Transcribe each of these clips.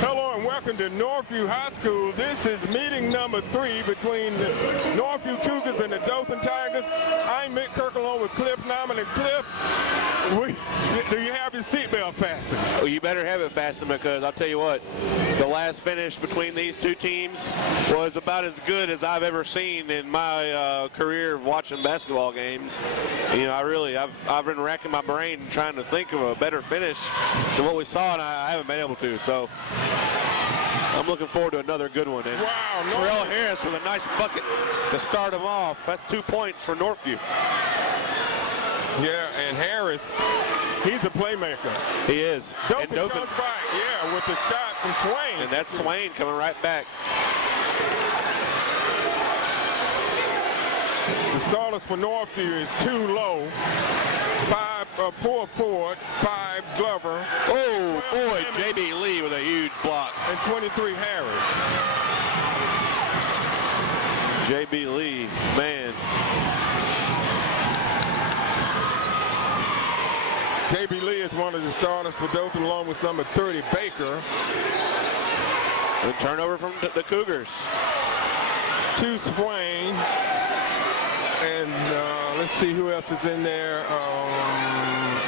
Hello and welcome to Northview High School. This is meeting number 3 between the Northview Cougars and the Dothan Tigers. I'm Mick Kirk along with Cliff Nyman. And Cliff, do you have your seatbelt fastened? Well, you better have it fastened, because I'll tell you what, the last finish between these two teams was about as good as I've ever seen in my career of watching basketball games. You know, I've been racking my brain trying to think of a better finish than what we saw, and I haven't been able to. So I'm looking forward to another good one. And wow, Terrell Harris with a nice bucket to start him off. That's 2 points for Northview. Yeah, and Harris, he's a playmaker. He is. Dothan comes back, yeah, with the shot from Swain. And that's Swain coming right back. The starters for Northview is 2 Low, 4 Ford, 5 Glover. Oh boy, J.B. Lee with a huge block. And 23 Harris. J.B. Lee, man. J.B. Lee is one of the starters for Dothan along with number 30 Baker. The turnover from the Cougars. 2 Swain. And let's see who else is in there.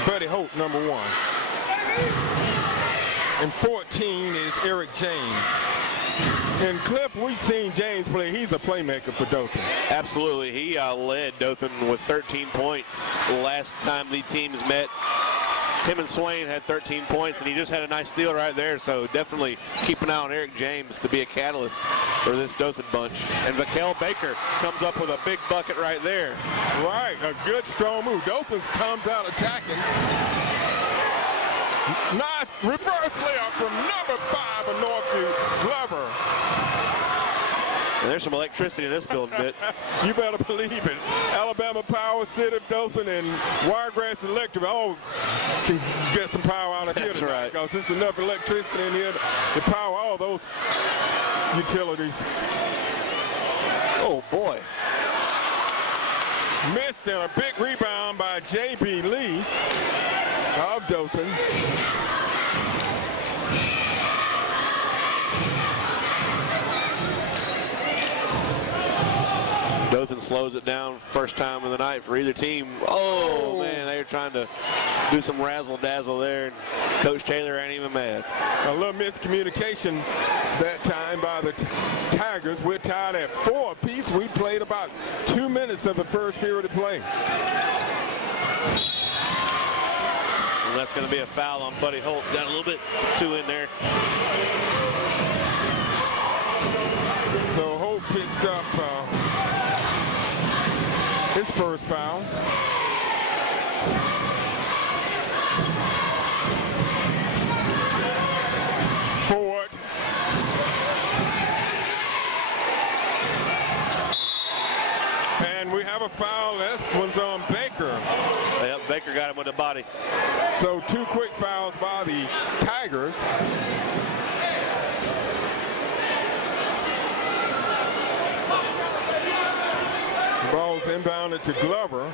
Buddy Holt, number 1. And 14 is Eric James. And Cliff, we've seen James play. He's a playmaker for Dothan. Absolutely. He led Dothan with 13 points last time the teams met. Him and Swain had 13 points, and he just had a nice steal right there. So definitely keep an eye on Eric James to be a catalyst for this Dothan bunch. And Vakel Baker comes up with a big bucket right there. Right, a good strong move. Dothan comes out attacking. Nice reverse layup from number 5 of Northview, Glover. And there's some electricity in this building, bit. You better believe it. Alabama Power, City of Dothan, and Wiregrass Electric all can get some power out of here That's tonight, right. because there's enough electricity in here to power all those utilities. Oh boy. Missed, and a big rebound by J.B. Lee of Dothan. Dothan slows it down first time of the night for either team. Oh, man, they were trying to do some razzle-dazzle there, and Coach Taylor ain't even mad. A little miscommunication that time by the Tigers. We're tied at 4 apiece. We played about 2 minutes of the first period of play. And that's going to be a foul on Buddy Holt. Got a little bit too in there. So Holt picks up his first foul. Ford. And we have a foul. That one's on Baker. Yep, Baker got him with the body. So 2 quick fouls by the Tigers. The ball's inbounded to Glover.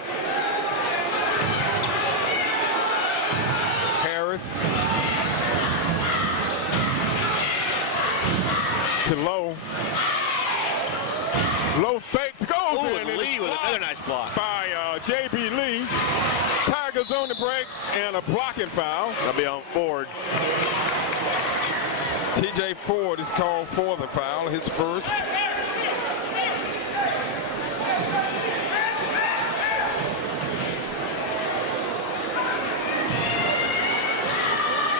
Harris. To Lowe. Lowe fakes, goes Oh, in. and Lee with another nice block. By J.B. Lee. Tigers on the break and a blocking foul. That'll be on Ford. T.J. Ford is called for the foul, his first.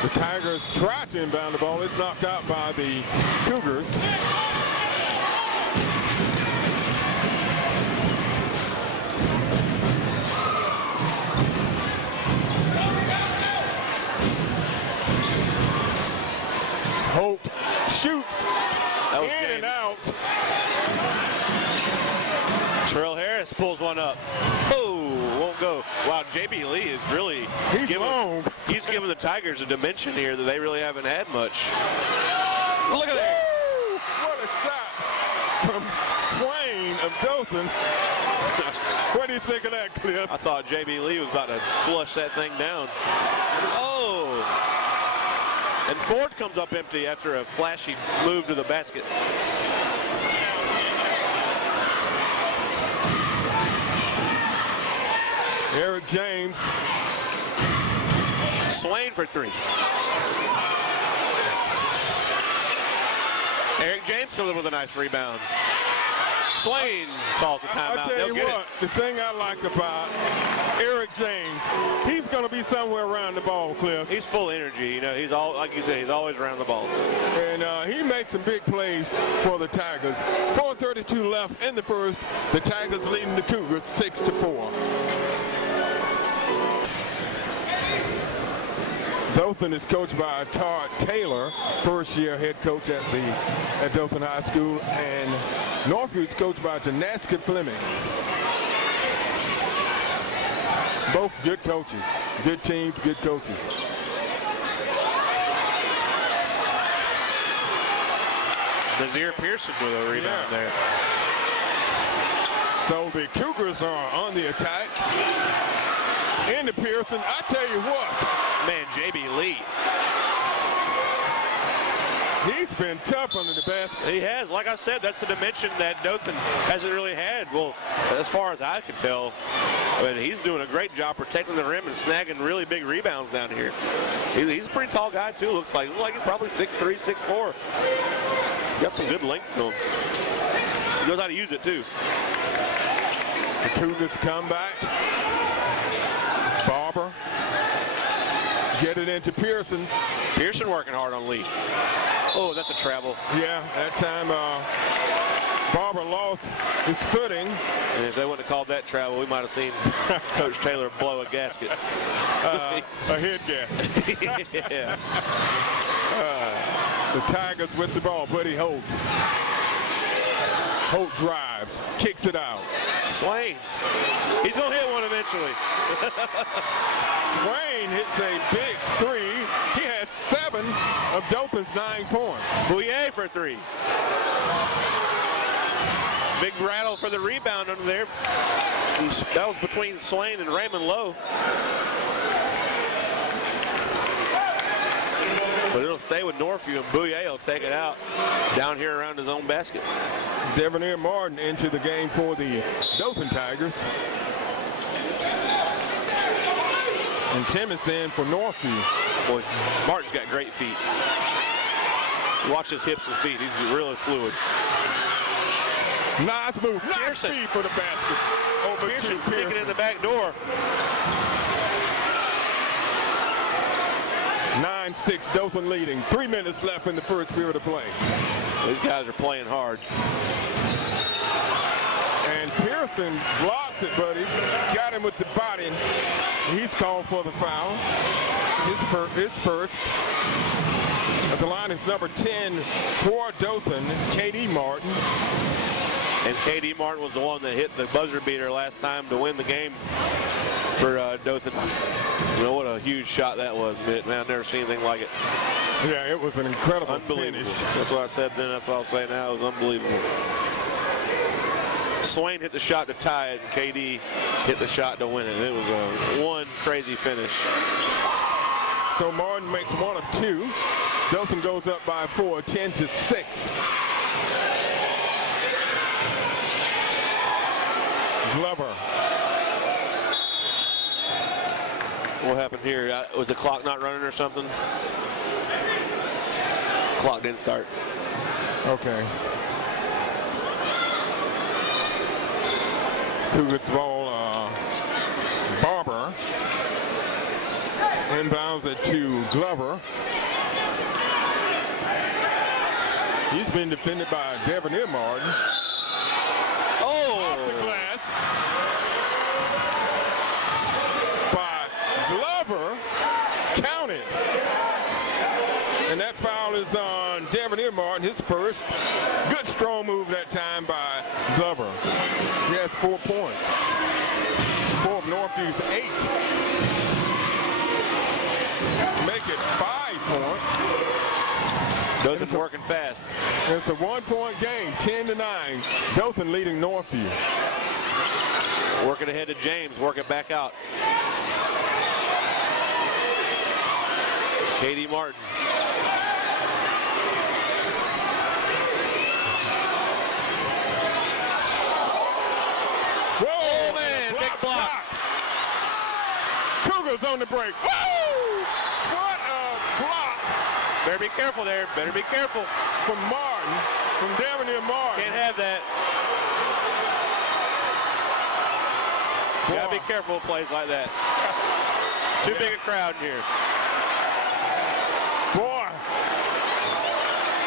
The Tigers try to inbound the ball. It's knocked out by the Cougars. Holt shoots in and out. Terrell Harris pulls one up. Oh, won't go. Wow, J.B. Lee is really long. He's giving the Tigers a dimension here that they really haven't had much. Look at that. Woo! What a shot from Swain of Dothan. What do you think of that, Cliff? I thought J.B. Lee was about to flush that thing down. Oh! And Ford comes up empty after a flashy move to the basket. Eric James. Swain for three. Eric James comes up with a nice rebound. Swain calls the timeout. I tell you what, the thing I like about Eric James, he's going to be somewhere around the ball, Cliff. He's full energy. You know, he's all, like you said, he's always around the ball. And he makes some big plays for the Tigers. 4:32 left in the first. The Tigers leading the Cougars 6-4. Dothan is coached by Todd Taylor, first-year head coach at Dothan High School, and Northview is coached by Janaska Fleming. Both good coaches, good teams, good coaches. Nazir Pearson with a rebound there. So the Cougars are on the attack. Into Pearson. I tell you what. Man, J.B. Lee. He's been tough under the basket. He has. Like I said, that's the dimension that Dothan hasn't really had. Well, as far as I can tell, but he's doing a great job protecting the rim and snagging really big rebounds down here. He's a pretty tall guy, too, looks like. Looks like he's probably 6'3", 6'4". Got some good length to him. He knows how to use it, too. The Cougars come back. Barber. Get it into Pearson. Pearson working hard on Lee. Oh, that's a travel. Yeah, that time Barber lost his footing. And if they wouldn't have called that travel, we might have seen Coach Taylor blow a gasket. A head gasket. Yeah. The Tigers with the ball. Buddy Holt. Holt drives, kicks it out. Swain. He's going to hit one eventually. Swain hits a big three. He has 7 of Dothan's 9 points. Bouye for 3. Big rattle for the rebound under there. That was between Swain and Raymond Lowe. But it'll stay with Northview, and Bouye will take it out down here around his own basket. Devonair Martin into the game for the Dothan Tigers. And Tim is in for Northview. Boy, Martin's got great feet. Watch his hips and feet. He's really fluid. Nice move. Nice Pearson. speed for the basket. Over Pearson to sneaking in the back door. 9-6, Dothan leading. 3 minutes left in the first period of play. These guys are playing hard. And Pearson blocks it, buddy. Got him with the body. He's called for the foul. His first. At the line is number 10 for Dothan, K.D. Martin. And K.D. Martin was the one that hit the buzzer beater last time to win the game for Dothan. You know what a huge shot that was, man. I've never seen anything like it. Yeah, it was an incredible Unbelievable. finish. That's what I said then. That's what I'll say now. It was unbelievable. Swain hit the shot to tie it, and KD hit the shot to win it. It was one crazy finish. So Martin makes 1 of 2. Dothan goes up by 4, 10-6. Glover. What happened here? Was the clock not running or something? Clock didn't start. Okay. Who gets the ball? Barber. Inbounds it to Glover. He's been defended by Devonair Martin. Oh! Off the glass. By Glover. Count it. And that foul is on Devonair Martin, his first. Good strong move that time by Glover. He has 4 points. 4 of Northview's 8. Make it 5 points. Dothan working fast. It's a 1-point game, 10-9. Dothan leading Northview. Working ahead to James, work it back out. KD Martin. Cougars on the break. Woo! What a block. Better be careful there. Better be careful. From Martin, from down near Martin. Can't have that. You gotta be careful of plays like that. Too big a crowd in here. Boy,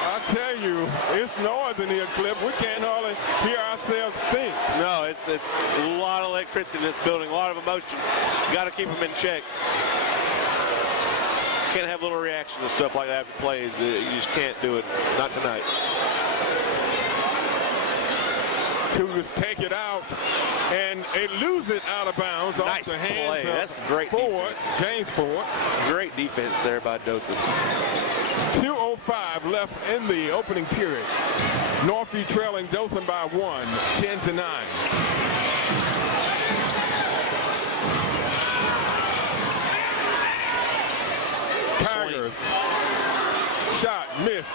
I tell you, it's noise in here, Cliff. We can't hardly hear ourselves think. No, it's a lot of electricity in this building, a lot of emotion. You got to keep them in check. Can't have little reaction to stuff like that after plays. You just can't do it. Not tonight. Cougars take it out, and they lose it out of bounds off the hands play. of That's great Ford, defense. James Ford. Great defense there by Dothan. 2:05 left in the opening period. Northview trailing Dothan by 1, 10-9. Tigers. Shot missed.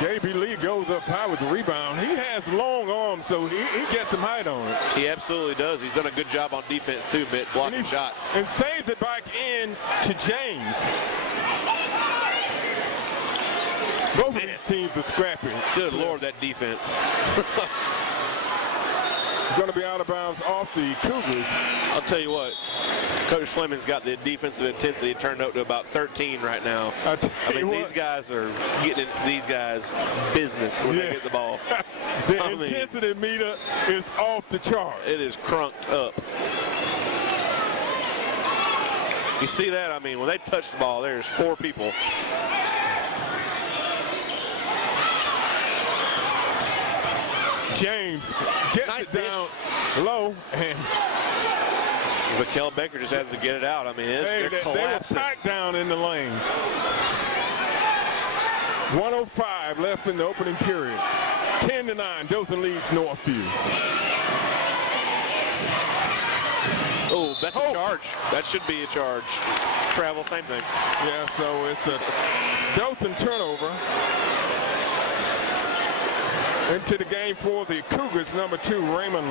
J.B. Lee goes up high with the rebound. He has long arms, so he gets some height on it. He absolutely does. He's done a good job on defense too, Mitt, blocking shots. And saves it back in to James. Both of these teams are scrappy. Good Lord, that defense. Going to be out of bounds off the Cougars. I'll tell you what, Coach Fleming's got the defensive intensity turned up to about 13 right now. I mean, these guys are getting these guys business when they get the ball. The intensity meter is off the chart. It is crunked up. You see that? I mean, when they touch the ball, there's 4 people. James gets it down low, and Mikel Baker just has to get it out. I mean, they're collapsing. They were packed down in the lane. 1:05 left in the opening period. 10-9, Dothan leads Northview. Oh, that's a charge. That should be a charge. Travel, same thing. Yeah, so it's a Dothan turnover. Into the game for the Cougars, number 2, Raymond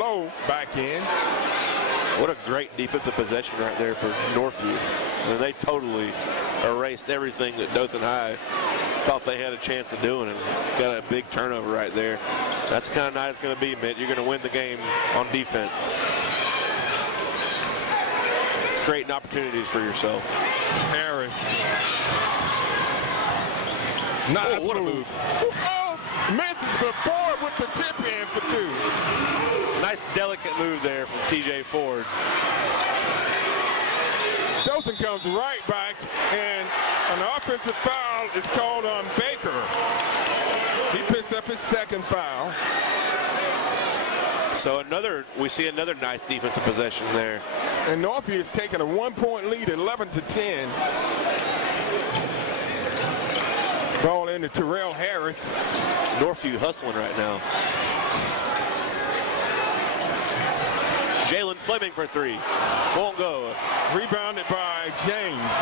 Lowe back in. What a great defensive possession right there for Northview. I mean, they totally erased everything that Dothan High thought they had a chance of doing and got a big turnover right there. That's the kind of night it's going to be, Mitt. You're going to win the game on defense. Creating opportunities for yourself. Harris. Nice what a move. Misses, but Ford with the tip in for 2. Nice delicate move there from TJ Ford. Dothan comes right back, and an offensive foul is called on Baker. He picks up his second foul. So we see another nice defensive possession there. And Northview has taken a 1-point lead, 11-10. Ball into Terrell Harris. Northview hustling right now. Jalen Fleming for 3. Won't go. Rebounded by James.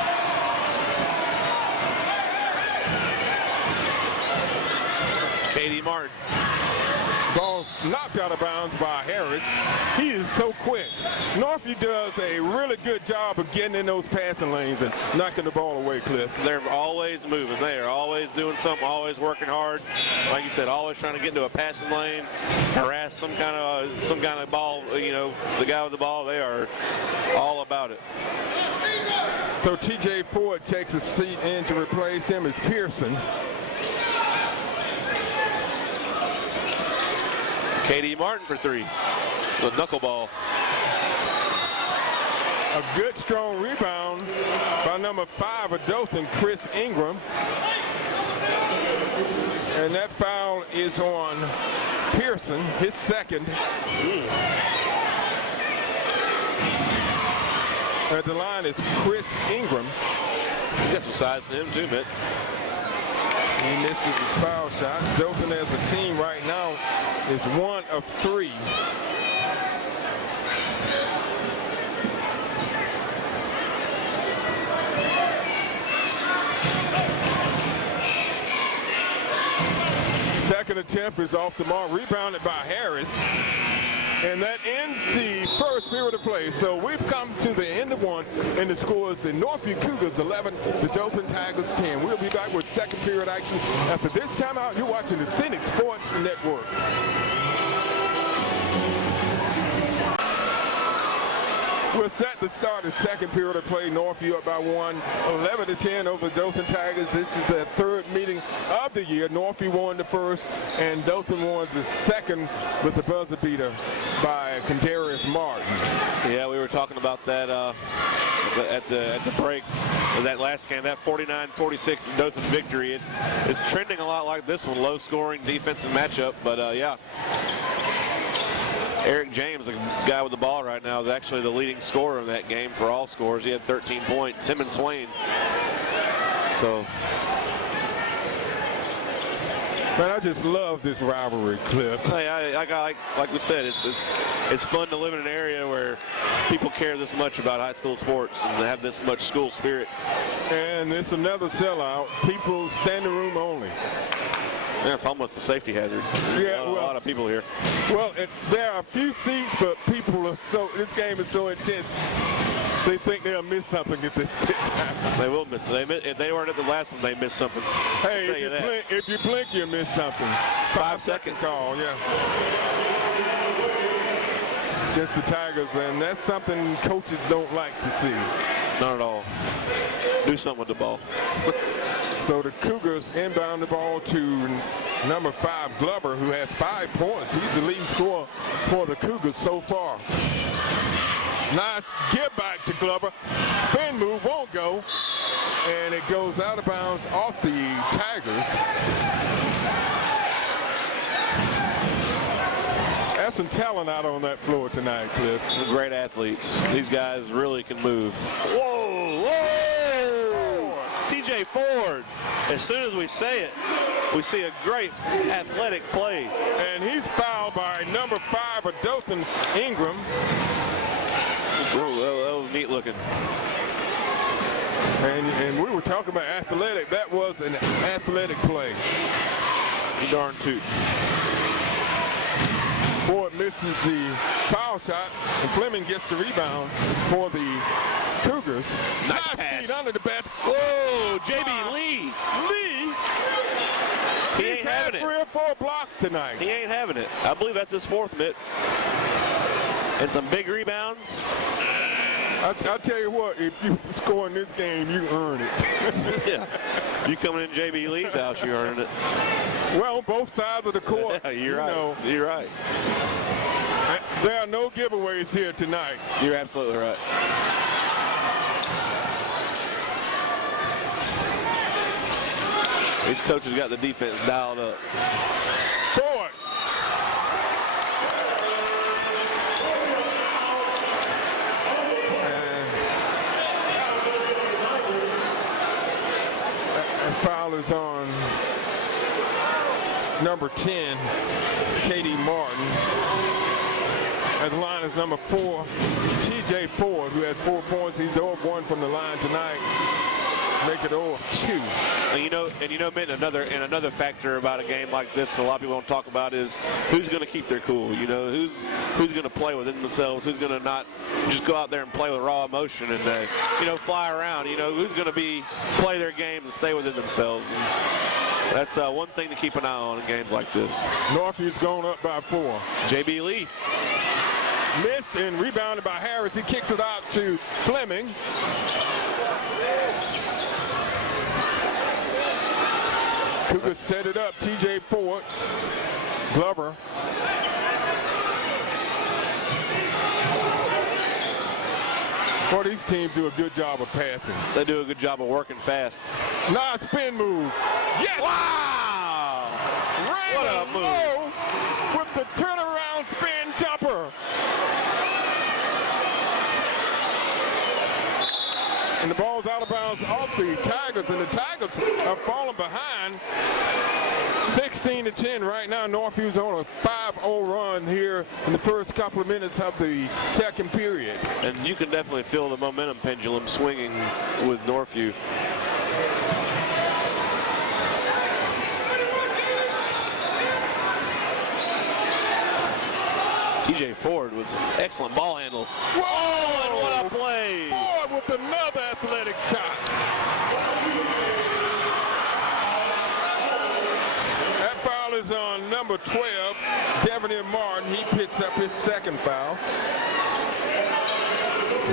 Katie Martin. Ball knocked out of bounds by Harris. He is so quick. Northview does a really good job of getting in those passing lanes and knocking the ball away, Cliff. They're always moving. They are always doing something, always working hard. Like you said, always trying to get into a passing lane, harass some kind of ball, you know, the guy with the ball. They are all about it. So TJ Ford takes a seat in to replace him as Pearson. Katie Martin for 3. The knuckleball. A good strong rebound by number 5 of Dothan, Chris Ingram. And that foul is on Pearson, his second. At the line is Chris Ingram. He's got some size to him too, Mitt. He misses his foul shot. Dothan as a team right now is 1 of 3. Second attempt is off the mark. Rebounded by Harris. And that ends the first period of play. So we've come to the end of one, and the score is the Northview Cougars 11, the Dothan Tigers 10. We'll be back with second period action after this timeout. You're watching the Scenic Sports Network. We're set to start the second period of play. Northview up by 1, 11-10 over the Dothan Tigers. This is their third meeting of the year. Northview won the first, and Dothan won the second with the buzzer beater by Kendarius Martin. Yeah, we were talking about that at the break of that last game. That 49-46 Dothan victory. It's trending a lot like this one, low-scoring defensive matchup. But yeah. Eric James, the guy with the ball right now, is actually the leading scorer in that game for all scores. He had 13 points. Him and Swain. So, man, I just love this rivalry, Cliff. Hey, like we said, it's fun to live in an area where people care this much about high school sports and have this much school spirit. And it's another sellout. People standing room only. Yeah, it's almost a safety hazard. Yeah, a lot of people here. Well, there are a few seats, but people are this game is so intense. They think they'll miss something if they sit down. They will miss it. If they weren't at the last one, they missed something. Hey, if you blink, you miss something. 5 seconds. Call, yeah. Against the Tigers, and that's something coaches don't like to see. Not at all. Do something with the ball. So the Cougars inbound the ball to number 5, Glover, who has 5 points. He's the leading scorer for the Cougars so far. Nice give back to Glover. Spin move won't go. And it goes out of bounds off the Tigers. That's some talent out on that floor tonight, Cliff. Some great athletes. These guys really can move. Whoa, whoa! TJ Ford. As soon as we say it, we see a great athletic play. And he's fouled by number 5 of Dothan, Ingram. Oh, that was neat looking. And we were talking about athletic. That was an athletic play. You darn toot. Ford misses the foul shot, and Fleming gets the rebound for the Cougars. Nice pass. Under the basket. Whoa, JB Lee. He ain't having it. 3 or 4 blocks tonight. He ain't having it. I believe that's his 4th mitt. And some big rebounds. I'll tell you what, if you score in this game, you earn it. Yeah. You coming in JB Lee's house, you earning it. Well, both sides of the court. Yeah, you're right. You're right. There are no giveaways here tonight. You're absolutely right. These coaches got the defense dialed up. Ford. And foul is on number 10, Katie Martin. At the line is number 4, TJ Ford, who has 4 points. He's 0-1 from the line tonight. Make it 0-2. Mint, another factor about a game like this a lot of people don't talk about is who's going to keep their cool. Who's going to play within themselves. Who's going to not just go out there and play with raw emotion and fly around. Who's going to play their game and stay within themselves. And that's one thing to keep an eye on in games like this. Northview's going up by 4. JB Lee. Missed and rebounded by Harris. He kicks it out to Fleming. Cougars set it up. TJ Ford. Glover. Well, these teams do a good job of passing. They do a good job of working fast. Nice spin move. Yes! Wow! What a move. With the turnaround spin jumper. And the ball's out of bounds off the Tigers, and the Tigers are falling behind 16-10 right now. Northview's on a 5-0 run here in the first couple of minutes of the second period. And you can definitely feel the momentum pendulum swinging with Northview. TJ Ford with excellent ball handles. Whoa! Oh, and what a play! Ford with another athletic shot. That foul is on number 12, Devanir Martin. He picks up his second foul.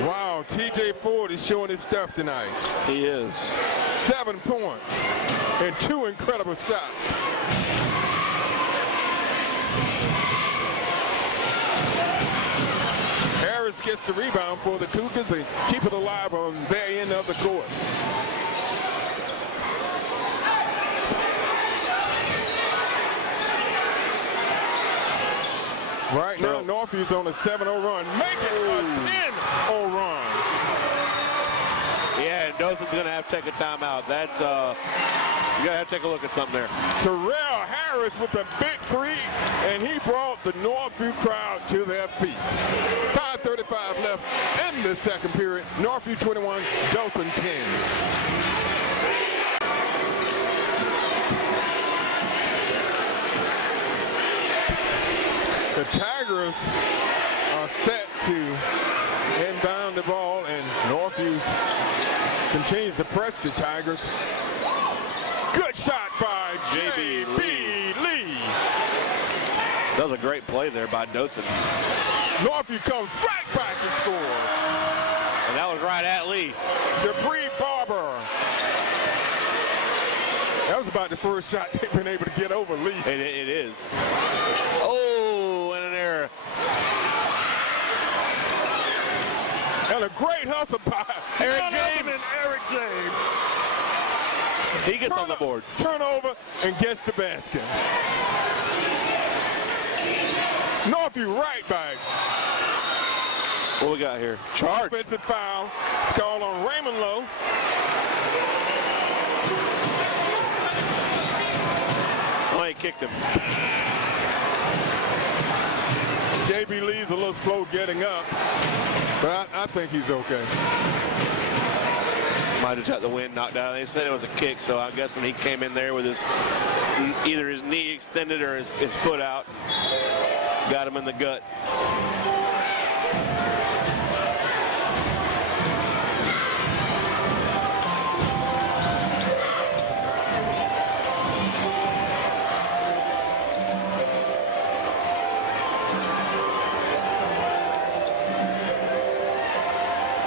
Wow, TJ Ford is showing his stuff tonight. He is. 7 points and 2 incredible shots. Harris gets the rebound for the Cougars and keep it alive on their end of the court. Right now, Northview's on a 7-0 run. Make it a 10-0 run. Yeah, and Dothan's going to have to take a timeout. That's, you got to have to take a look at something there. Terrell Harris with a big three, and he brought the Northview crowd to their feet. 5:35 left in the second period. Northview 21, Dothan 10. The Tigers are set to inbound the ball, and Northview continues to press the Tigers. Good shot by J.B. Lee. That was a great play there by Dothan. Northview comes right back and scores. And that was right at Lee. Jabri Barber. That was about the first shot they've been able to get over Lee. It is. Oh, and an error. And a great hustle by Eric James. Eric James. He gets on the board. Turnover and gets the basket. Northview right back. What we got here? Charge. Offensive foul. It's called on Raymond Lowe. Oh, he kicked him. J.B. Lee's a little slow getting up, but I think he's okay. Might have got the wind knocked out. They said it was a kick, so I'm guessing he came in there with his either his knee extended or his foot out. Got him in the gut.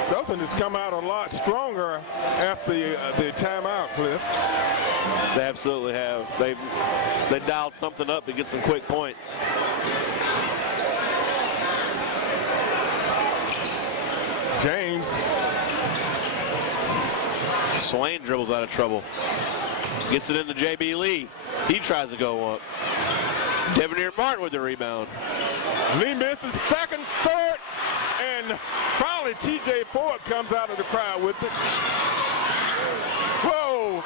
Dothan has come out a lot stronger after the timeout, Cliff. They absolutely have. They dialed something up to get some quick points. James. Swain dribbles out of trouble. Gets it into J.B. Lee. He tries to go up. Devanir Martin with the rebound. Lee misses second, third, and finally T.J. Ford comes out of the crowd with it. Whoa!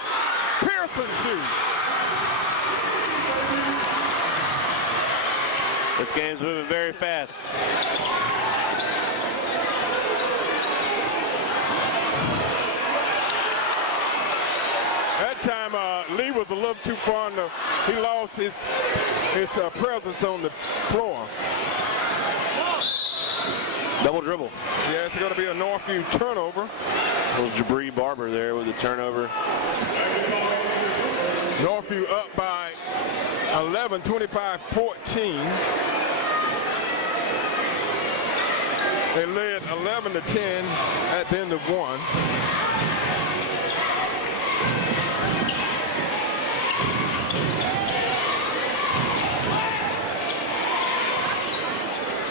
Pearson shoots. This game's moving very fast. That time Lee was a little too far in he lost his presence on the floor. Double dribble. Yeah, it's going to be a Northview turnover. Little Jabri Barber there with the turnover. Northview up by 11, 25-14. They led 11-10 at the end of one.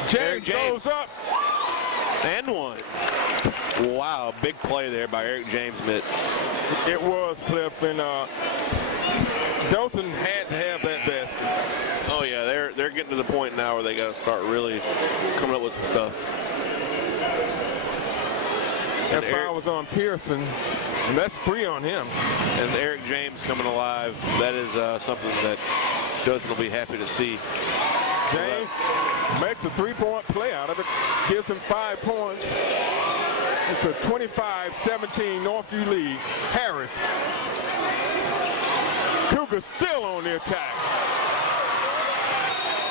James goes up. And one. Wow, big play there by Eric James. It was, Cliff, and Dothan had to have that basket. Oh yeah, they're getting to the point now where they got to start really coming up with some stuff. That foul was on Pearson, and that's free on him. And Eric James coming alive, that is something that Dothan will be happy to see. James makes a three-point play out of it, gives him 5 points. It's a 25-17 Northview lead. Harris. Cougars still on the attack.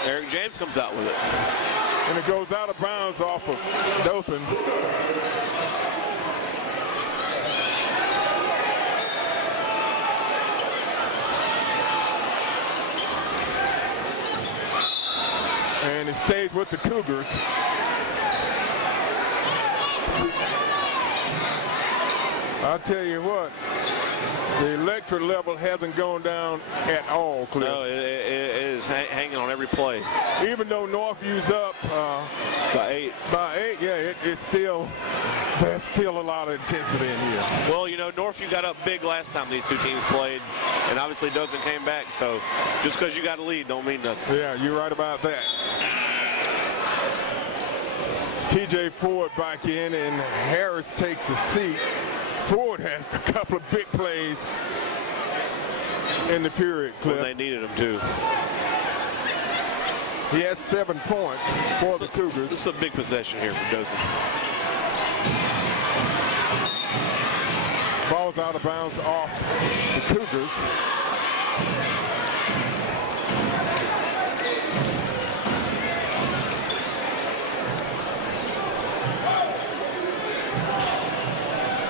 Eric James comes out with it. And it goes out of bounds off of Dothan. And it stays with the Cougars. I'll tell you what, the electric level hasn't gone down at all, Cliff. No, it is hanging on every play. Even though Northview's up By 8. by 8, yeah, there's still a lot of intensity in here. Well, you know, Northview got up big last time these two teams played, and obviously Dothan came back, so just because you got a lead don't mean nothing. Yeah, you're right about that. TJ Ford back in, and Harris takes the seat. Ford has a couple of big plays in the period, Cliff. When they needed him to. He has 7 points for the Cougars. This is a big possession here for Dothan. Ball's out of bounds off the Cougars.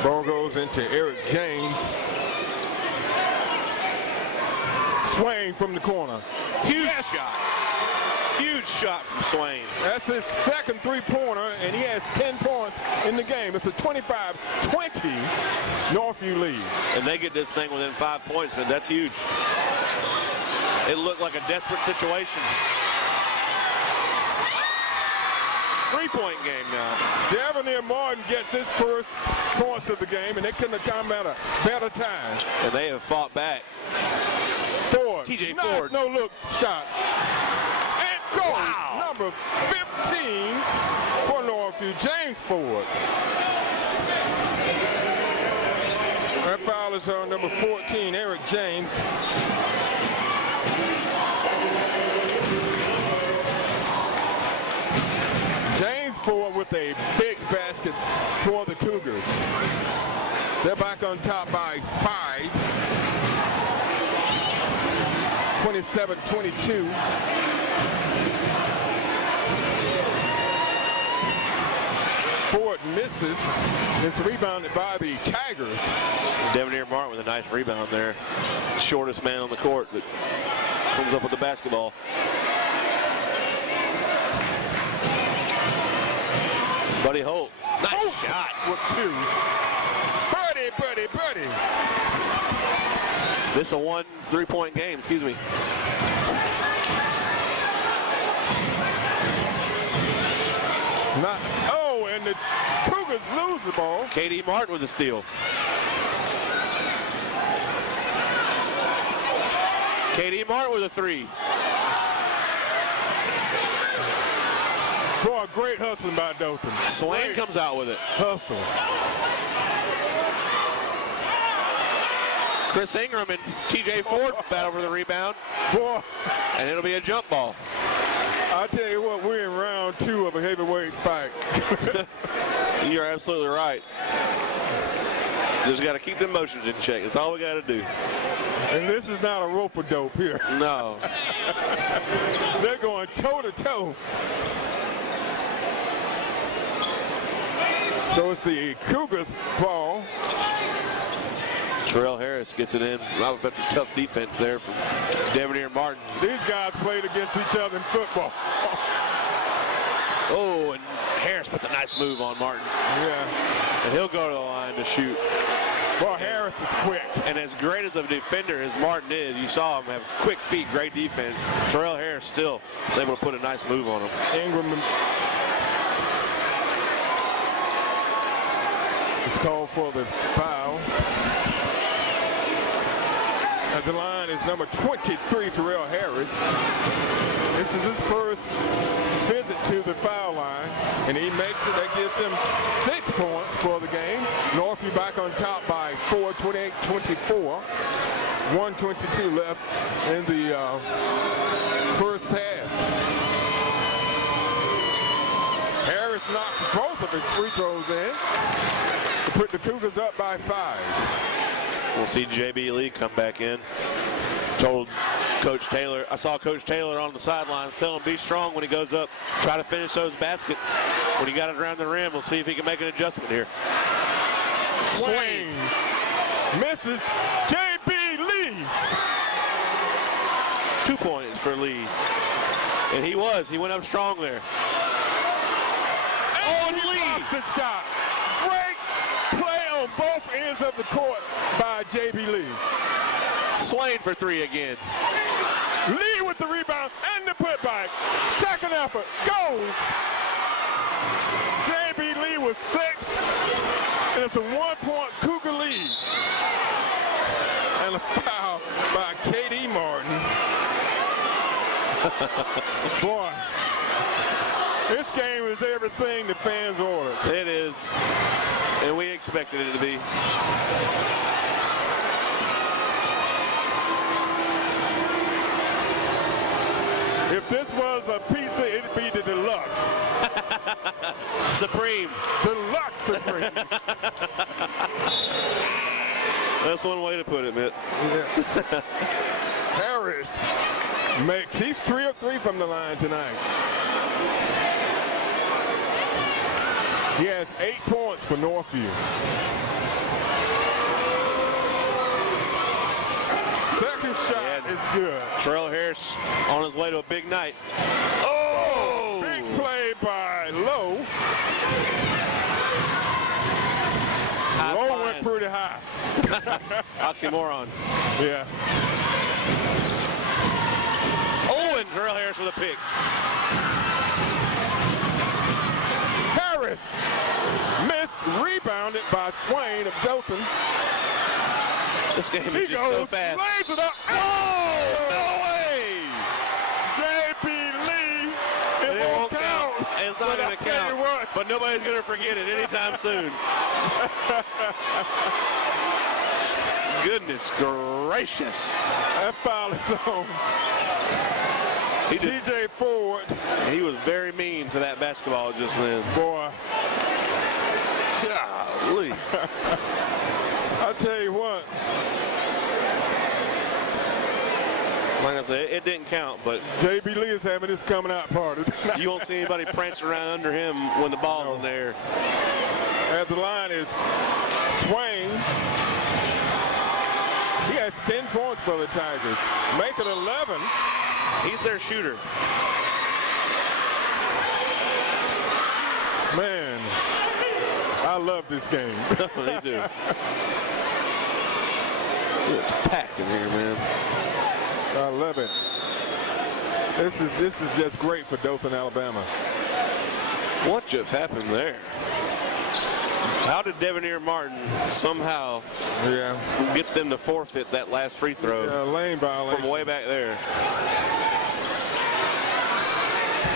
Ball goes into Eric James. Swain from the corner. Huge shot. Huge shot from Swain. That's his second three-pointer, and he has 10 points in the game. It's a 25-20 Northview lead. And they get this thing within 5 points, but that's huge. It looked like a desperate situation. 3-point game now. Devanir Martin gets his first points of the game, and they couldn't have come at a better time. And they have fought back. Ford. TJ Nice Ford. no-look shot. And goal. Wow. Number 15 for Northview, James Ford. That foul is on number 14, Eric James. James Ford with a big basket for the Cougars. They're back on top by 5. 27-22. Ford misses. It's rebounded by the Tigers. Devanir Martin with a nice rebound there. Shortest man on the court, but comes up with the basketball. Buddy Holt. Nice shot. With 2. Birdie. This is a 1 3-point game, excuse me. And the Cougars lose the ball. KD Martin with a steal. KD Martin with a 3. Boy, great hustling by Dothan. Swain comes out with it. Hustle. Chris Ingram and TJ Ford battle for the rebound. Boy, And it'll be a jump ball. I tell you what, we're in round 2 of a heavyweight fight. You're absolutely right. Just got to keep the emotions in check. That's all we got to do. And this is not a rope-a-dope here. No. They're going toe-to-toe. So it's the Cougars' ball. Terrell Harris gets it in. A tough defense there from Devanir Martin. These guys played against each other in football. Oh, and Harris puts a nice move on Martin. Yeah. And he'll go to the line to shoot. Well, Harris is quick. And as great as a defender as Martin is, you saw him have quick feet, great defense. Terrell Harris still was able to put a nice move on him. Ingram. It's called for the foul. At the line is number 23, Terrell Harris. This is his first visit to the foul line, and he makes it. That gives him 6 points for the game. Northview back on top by 4, 28-24. 1:22 left in the first half. Harris knocks both of his free throws in to put the Cougars up by 5. We'll see J.B. Lee come back in. told Coach Taylor, I saw Coach Taylor on the sidelines tell him be strong when he goes up, try to finish those baskets. When he got it around the rim, we'll see if he can make an adjustment here. Swain misses. J.B. Lee. 2 points for Lee. And he went up strong there. And he blocked the shot. Great play on both ends of the court by J.B. Lee. Swain for 3 again. Lee with the rebound and the putback. Second effort goes. J.B. Lee with 6. And it's a 1-point Cougar lead. And a foul by K.D. Martin. Boy, this game is everything the fans ordered. It is. And we expected it to be. If this was a pizza, it'd be the deluxe. Supreme. Deluxe Supreme. That's one way to put it, Mitt. Yeah. Harris makes, he's 3 of 3 from the line tonight. He has 8 points for Northview. Second shot is good. Terrell Harris on his way to a big night. Oh! Big play by Lowe. Lowe went pretty high. Oxymoron. Yeah. Oh, and Terrell Harris with a pick. Harris missed, rebounded by Swain of Dothan. This game is just so fast. Lays it up. Oh, no way! J.B. Lee. It won't count. It's not going to count. But nobody's going to forget it anytime soon. Goodness gracious. That foul is on. TJ Ford. He was very mean to that basketball just then. Boy. Golly. I'll tell you what. Like I said, it didn't count, but J.B. Lee is having his coming out party. you won't see anybody prancing around under him when the ball's in there. As the line is Swain. He has 10 points for the Tigers. Make it 11. He's their shooter. Man, I love this game. Me too. It's packed in here, man. I love it. This is just great for Dothan, Alabama. What just happened there? How did Devoneer Martin somehow get them to forfeit that last free throw? Yeah, lane violation. From way back there.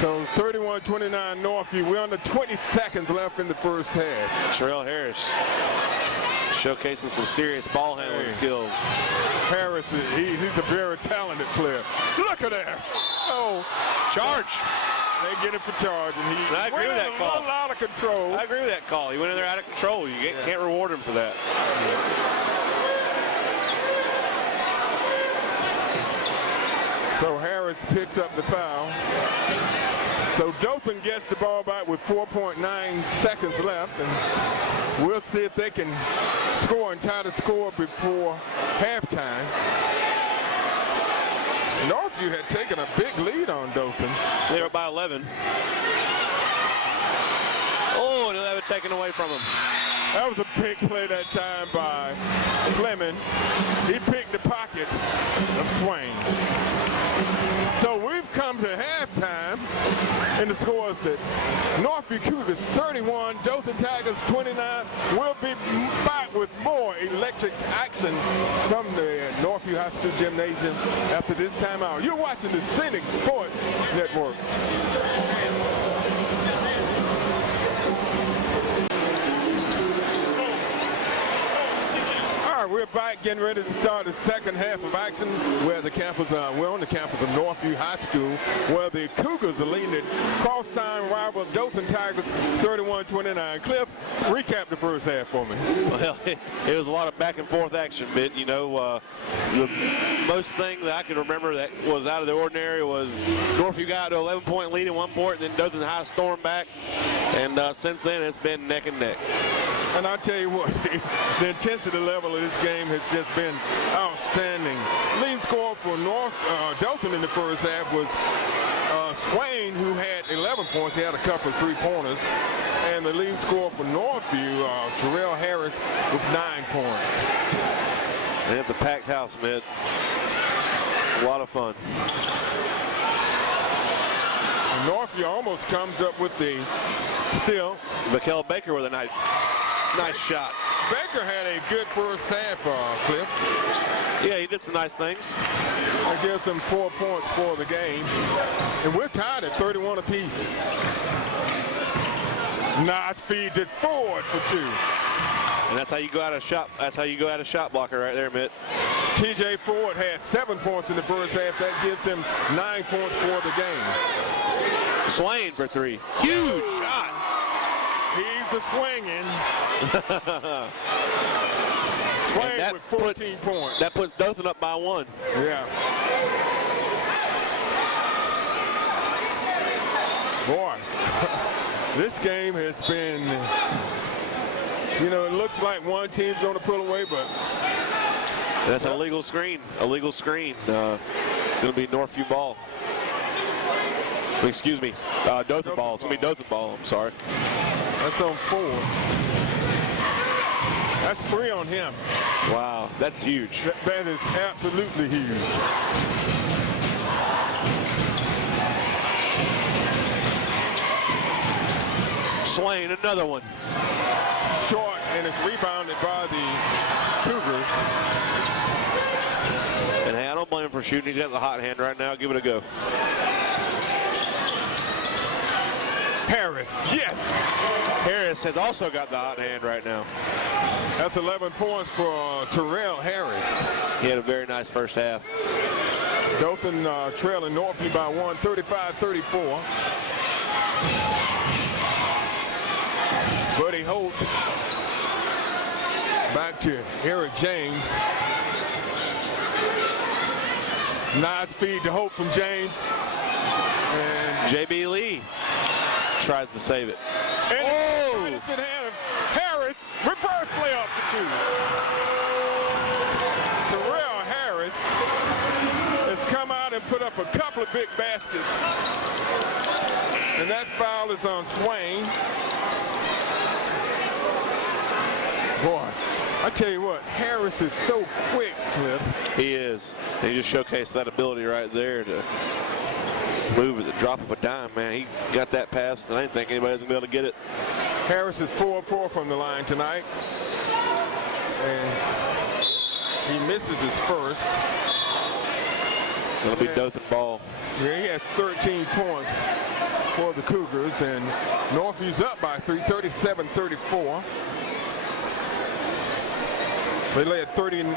So 31-29 Northview. We're under 20 seconds left in the first half. Terrell Harris showcasing some serious ball handling skills. Harris, he's a very talented player. Look at that. Oh, charge. They get him for charge, and he I agree with that call. A little out of control. I agree with that call. He went in there out of control. You can't reward him for that. So Harris picks up the foul. So Dothan gets the ball back with 4.9 seconds left, and we'll see if they can score and tie the score before halftime. Northview had taken a big lead on Dothan. They were by 11. Oh, and that was taken away from him. That was a big play that time by Fleming. He picked the pocket of Swain. So we've come to halftime, and the score is that Northview Cougars 31, Dothan Tigers 29. We'll be back with more electric action from the Northview High School Gymnasium after this timeout. You're watching the Scenic Sports Network. we're back getting ready to start the second half of action where the campus, we're on the campus of Northview High School, where the Cougars are leading it. Cross-time rival Dothan Tigers 31-29. Cliff, recap the first half for me. Well, it was a lot of back and forth action, but you know, the most thing that I can remember that was out of the ordinary was Northview got to 11-point lead at one point, and then Dothan High stormed back, and since then it's been neck and neck. And I'll tell you what, the intensity level of this game has just been outstanding. Leading scorer for Dothan in the first half was Swain, who had 11 points. He had a couple of three-pointers. And the leading scorer for Northview, Terrell Harris, with 9 points. And it's a packed house, man. A lot of fun. And Northview almost comes up with the steal. Mikael Baker with a nice shot. Baker had a good first half, Cliff. Yeah, he did some nice things. That gives him 4 points for the game. And we're tied at 31 apiece. Nice feed to Ford for 2. And that's how you go out of shot. That's how you go out of shot blocker right there, Mitt. TJ Ford had 7 points in the first half. That gives him 9 points for the game. Swain for 3. Huge shot. He's the swinging. Swain with 14 points. That puts Dothan up by 1. Yeah. Boy, this game has been, you know, it looks like one team's going to pull away, but. That's an illegal screen. Illegal screen. Going to be Northview ball. Excuse me. Dothan ball. It's going to be Dothan ball. I'm sorry. That's on 4. That's 3 on him. Wow, that's huge. That is absolutely huge. Swain, another one. Short, and it's rebounded by the Cougars. And hey, I don't blame him for shooting. He's got the hot hand right now. Give it a go. Harris, yes. Harris has also got the hot hand right now. That's 11 points for Terrell Harris. He had a very nice first half. Dothan trailing Northview by 1, 35-34. Buddy Holt back to Eric James. Nice feed to Holt from James. And J.B. Lee tries to save it. And it's in hand of Harris, reverse layup to 2. Terrell Harris has come out and put up a couple of big baskets. And that foul is on Swain. Boy, I tell you what, Harris is so quick, Cliff. He is. He just showcased that ability right there to move at the drop of a dime, man. He got that pass, and I didn't think anybody's going to be able to get it. Harris is 4-4 from the line tonight. And he misses his first. It'll be Dothan ball. Yeah, he has 13 points for the Cougars, and Northview's up by 3, 37-34. They led 31-29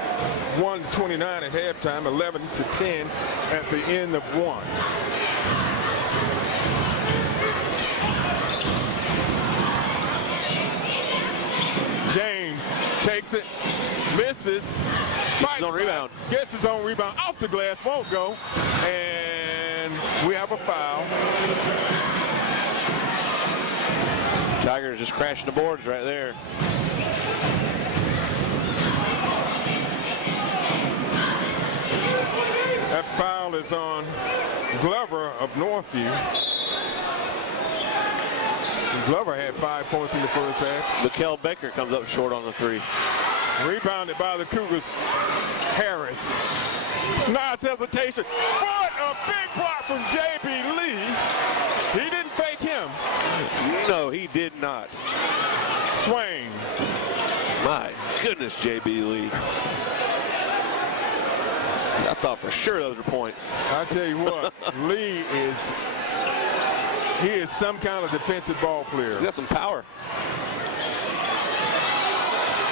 at halftime, 11-10 at the end of 1. James takes it, misses. Gets his own rebound. Gets his own rebound off the glass, won't go, and we have a foul. Tigers just crashing the boards right there. That foul is on Glover of Northview. Glover had 5 points in the first half. Mikael Baker comes up short on the 3. Rebounded by the Cougars. Harris. Nice hesitation. What a big block from J.B. Lee. He didn't fake him. No, he did not. Swain. My goodness, J.B. Lee. I thought for sure those were points. I tell you what, Lee he is some kind of defensive ball player. He's got some power.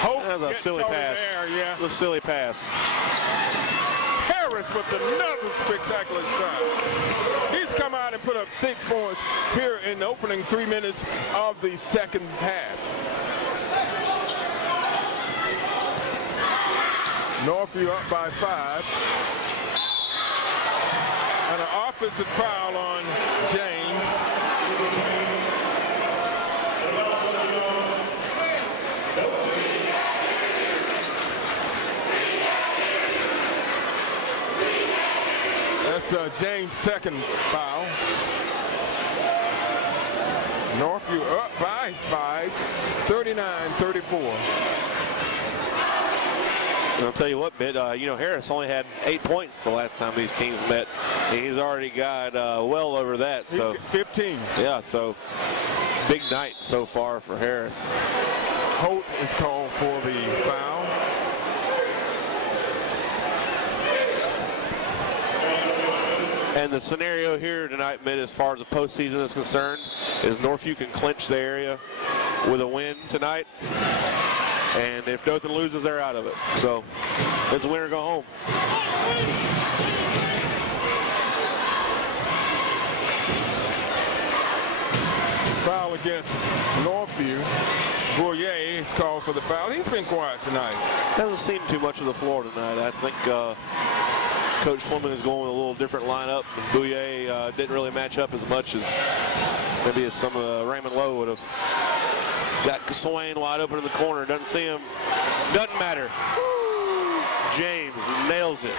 Holt That was a silly pass. Yeah. A silly pass. Harris with another spectacular stop. He's come out and put up 6 points here in the opening 3 minutes of the second half. Northview up by 5. And an offensive foul on James. That's James' second foul. Northview up by 5, 39-34. I'll tell you what, Mitt, Harris only had 8 points the last time these teams met. And he's already got well over that. So 15. Yeah, so big night so far for Harris. Holt is called for the foul. And the scenario here tonight, Mitt, as far as the postseason is concerned, is Northview can clinch the area with a win tonight. And if Dothan loses, they're out of it. So it's a win or go home. Foul against Northview. Boyer is called for the foul. He's been quiet tonight. Hasn't seen too much of the floor tonight. I think Coach Fleming is going with a little different lineup. And Boyer didn't really match up as much as maybe as some of Raymond Lowe would have. Got Swain wide open in the corner. Doesn't see him. Doesn't matter. James nails it.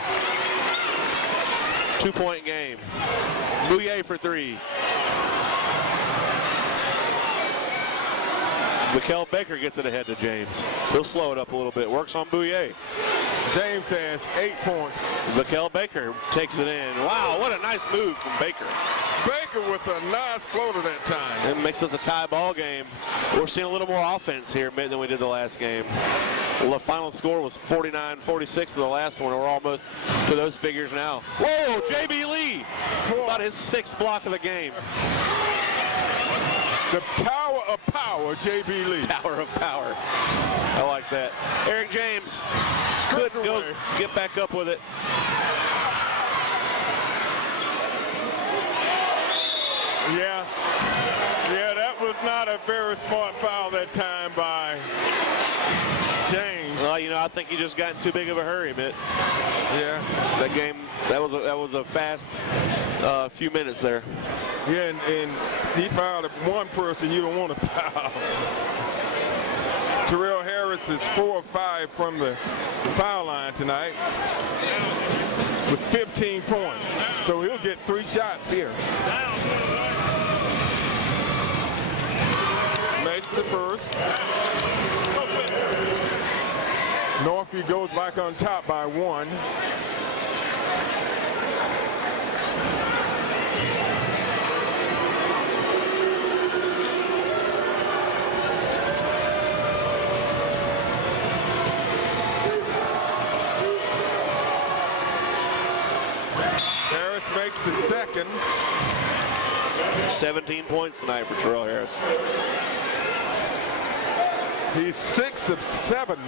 2-point game. Boyer for 3. Mikel Baker gets it ahead to James. He'll slow it up a little bit. Works on Boyer. James has 8 points. Mikel Baker takes it in. Wow, what a nice move from Baker. Baker with a nice floater that time. It makes us a tie ball game. We're seeing a little more offense here than we did the last game. Well, the final score was 49-46 to the last one. We're almost to those figures now. Whoa, J.B. Lee. About his 6th block of the game. The tower of power, J.B. Lee. Tower of power. I like that. Eric James couldn't go get back up with it. Yeah, that was not a very smart foul that time by James. Well, I think he just got in too big of a hurry, Mitt. Yeah. That game, that was a fast few minutes there. Yeah, and he fouled one person you don't want to foul. Terrell Harris is 4 of 5 from the foul line tonight with 15 points. So he'll get 3 shots here. Makes the first. Northview goes back on top by 1. Harris makes the second. 17 points tonight for Terrell Harris. He's 6 of 7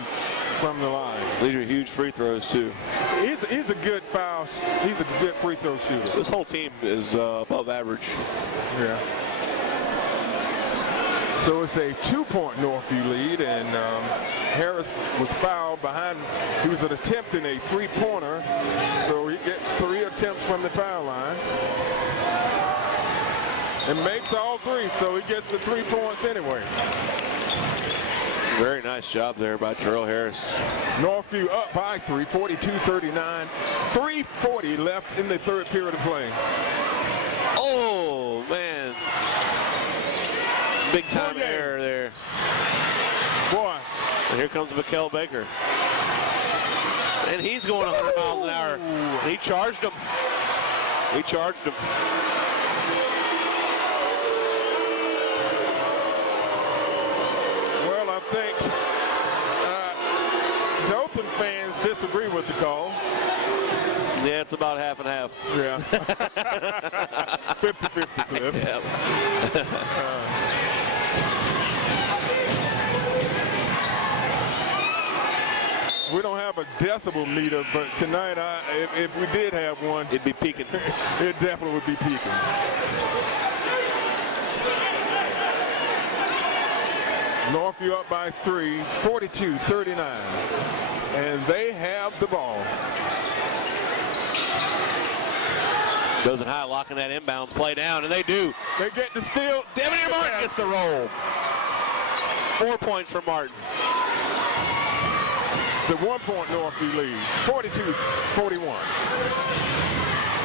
from the line. These are huge free throws too. He's a good foul. He's a good free throw shooter. This whole team is above average. Yeah. So it's a 2-point Northview lead, and Harris was fouled behind. He was attempting a 3-pointer, so he gets 3 attempts from the foul line. And makes all 3, so he gets the 3 points anyway. Very nice job there by Terrell Harris. Northview up by 3, 42-39. 3:40 left in the third period of play. Oh, man. Big time error there. Boy. And here comes Mikel Baker. And he's going 100 miles an hour. He charged him. He charged him. Well, I think Dothan fans disagree with the call. Yeah, it's about half and half. Yeah. 50-50 Cliff. Yep. We don't have a decibel meter, but tonight, if we did have one, it'd be peaking. It definitely would be peaking. Northview up by 3, 42-39. And they have the ball. Dothan High locking that inbounds play down, and they do. They get the steal. Devanir Martin gets the roll. 4 points for Martin. It's a 1-point Northview lead, 42-41.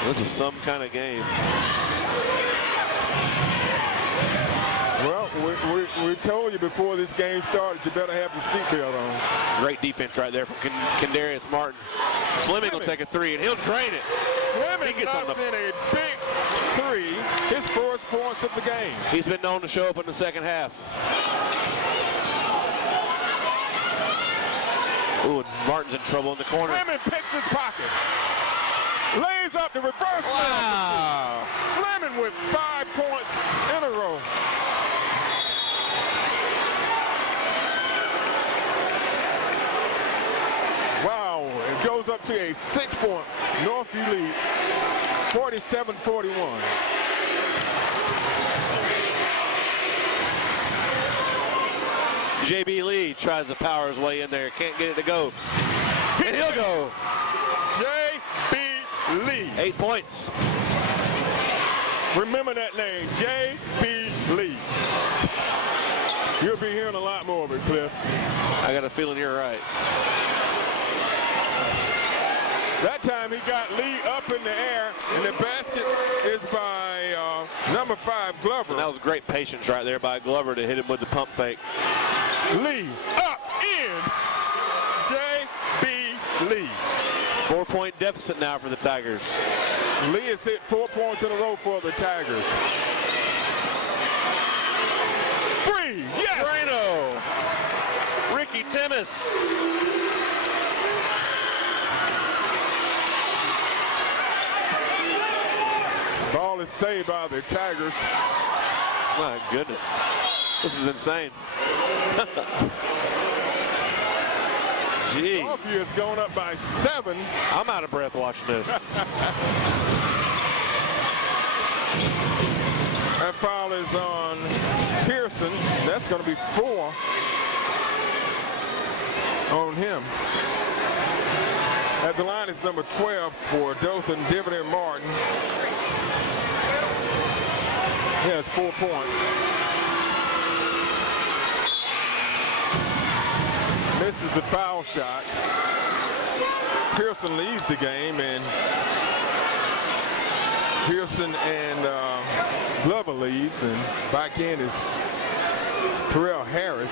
This is some kind of game. Well, we told you before this game started, you better have your seatbelt on. Great defense right there from Kendarius Martin. Fleming will take a three, and he'll drain it. Fleming gets in a big three, his first points of the game. He's been known to show up in the second half. Ooh, and Martin's in trouble in the corner. Fleming picks his pocket. Lays up the reverse. Wow. Fleming with 5 points in a row. Wow, it goes up to a 6-point Northview lead, 47-41. J.B. Lee tries to power his way in there, can't get it to go. And he'll go. J.B. Lee. 8 points. Remember that name, J.B. Lee. You'll be hearing a lot more of it, Cliff. I got a feeling you're right. That time he got Lee up in the air, and the basket is by number 5, Glover. And that was great patience right there by Glover to hit him with the pump fake. Lee up in. J.B. Lee. 4-point deficit now for the Tigers. Lee has hit 4 points in a row for the Tigers. 3, yes! Drano. Ricky Timmis. Ball is saved by the Tigers. My goodness. This is insane. Gee. Northview has gone up by 7. I'm out of breath watching this. That foul is on Pearson. That's going to be 4 on him. At the line is number 12 for Dothan, Devanir Martin. He has 4 points. Misses the foul shot. Pearson leads the game, and Pearson and Glover leads, and back in is Terrell Harris.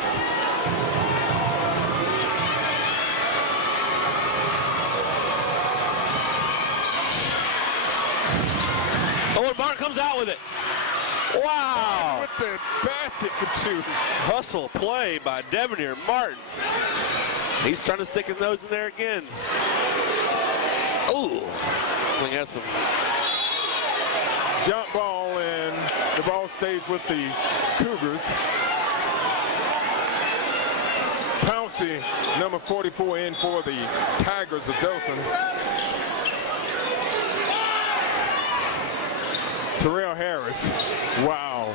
Oh, and Martin comes out with it. Wow. With the basket for 2. Hustle play by Devanir Martin. He's trying to stick his nose in there again. Ooh. He has some Jump ball, and the ball stays with the Cougars. Pouncey, number 44, in for the Tigers of Dothan. Terrell Harris. Wow.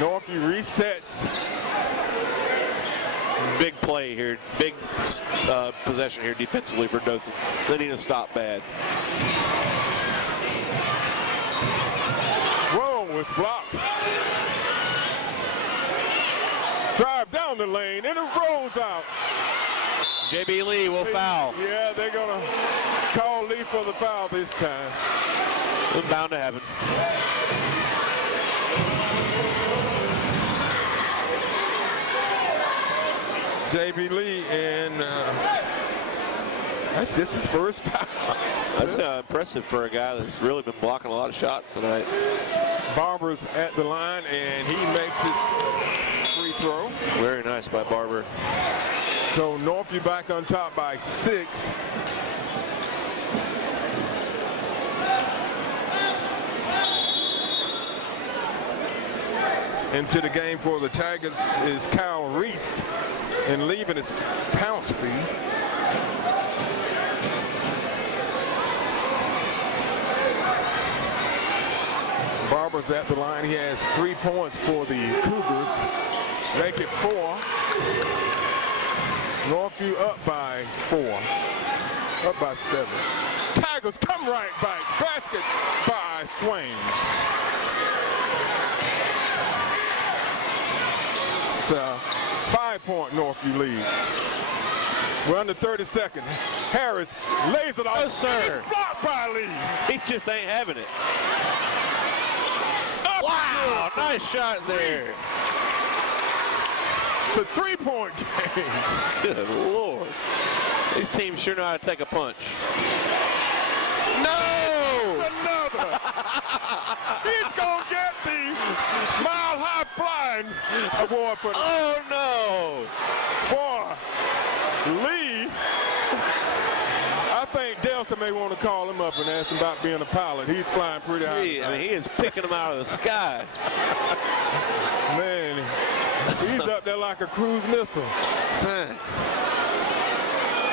Northview resets. big play here, big possession here defensively for Dothan. They need to stop bad. Whoa, it's blocked. Drive down the lane, and it rolls out. J.B. Lee will foul. Yeah, they're going to call Lee for the foul this time. It's bound to happen. J.B. Lee, and that's just his first foul. That's impressive for a guy that's really been blocking a lot of shots tonight. Barber's at the line, and he makes his free throw. Very nice by Barber. So Northview back on top by 6. into the game for the Tigers is Kyle Reese, and leaving is Pounceby. Barber's at the line. He has 3 points for the Cougars. Make it 4. Northview up by 4. Up by 7. Tigers come right back. Basket by Swain. It's a 5-point Northview lead. We're under 30 seconds. Harris lays it off. No, sir. Blocked by Lee. He just ain't having it. Wow, nice shot there. It's a 3-point game. Good Lord. These teams sure know how to take a punch. No! Another. He's going to get the Mile High Flying award for the Oh, no! for Lee. I think Delta may want to call him up and ask him about being a pilot. He's flying pretty high. Gee, I mean, he is picking them out of the sky. Man, he's up there like a cruise missile.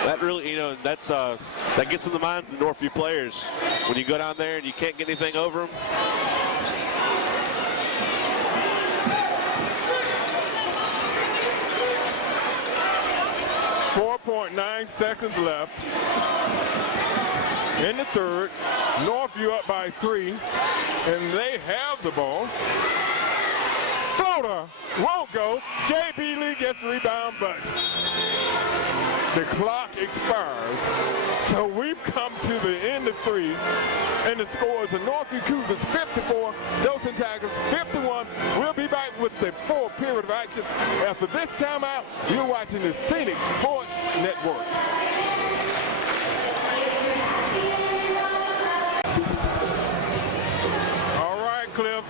That really, you know, that's that gets in the minds of the Northview players. When you go down there and you can't get anything over them. 4.9 seconds left in the third. Northview up by 3, and they have the ball. Floater won't go. J.B. Lee gets the rebound, but the clock expires. So we've come to the end of 3, and the score is the Northview Cougars 54, Dothan Tigers 51. We'll be back with the 4th period of action. After this timeout, you're watching the Phoenix Sports Network. All right, Cliff.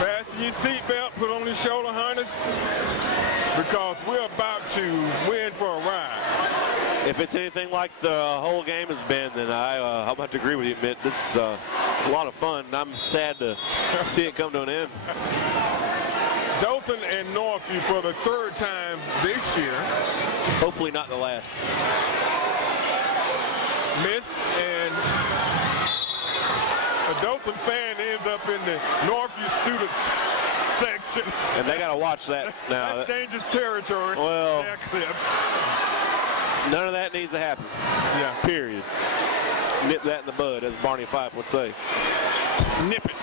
Fasten your seatbelt, put on your shoulder harness, because we're about to win for a ride. If it's anything like the whole game has been, then I'm about to agree with you, Mitt. This is a lot of fun. I'm sad to see it come to an end. Dothan and Northview for the 3rd time this year. Hopefully not the last. Miss, and a Dothan fan ends up in the Northview student section. And they got to watch that now. That's dangerous territory. Well, Yeah, Cliff. none of that needs to happen. Yeah. Period. Nip that in the bud, as Barney Fife would say. Nip it.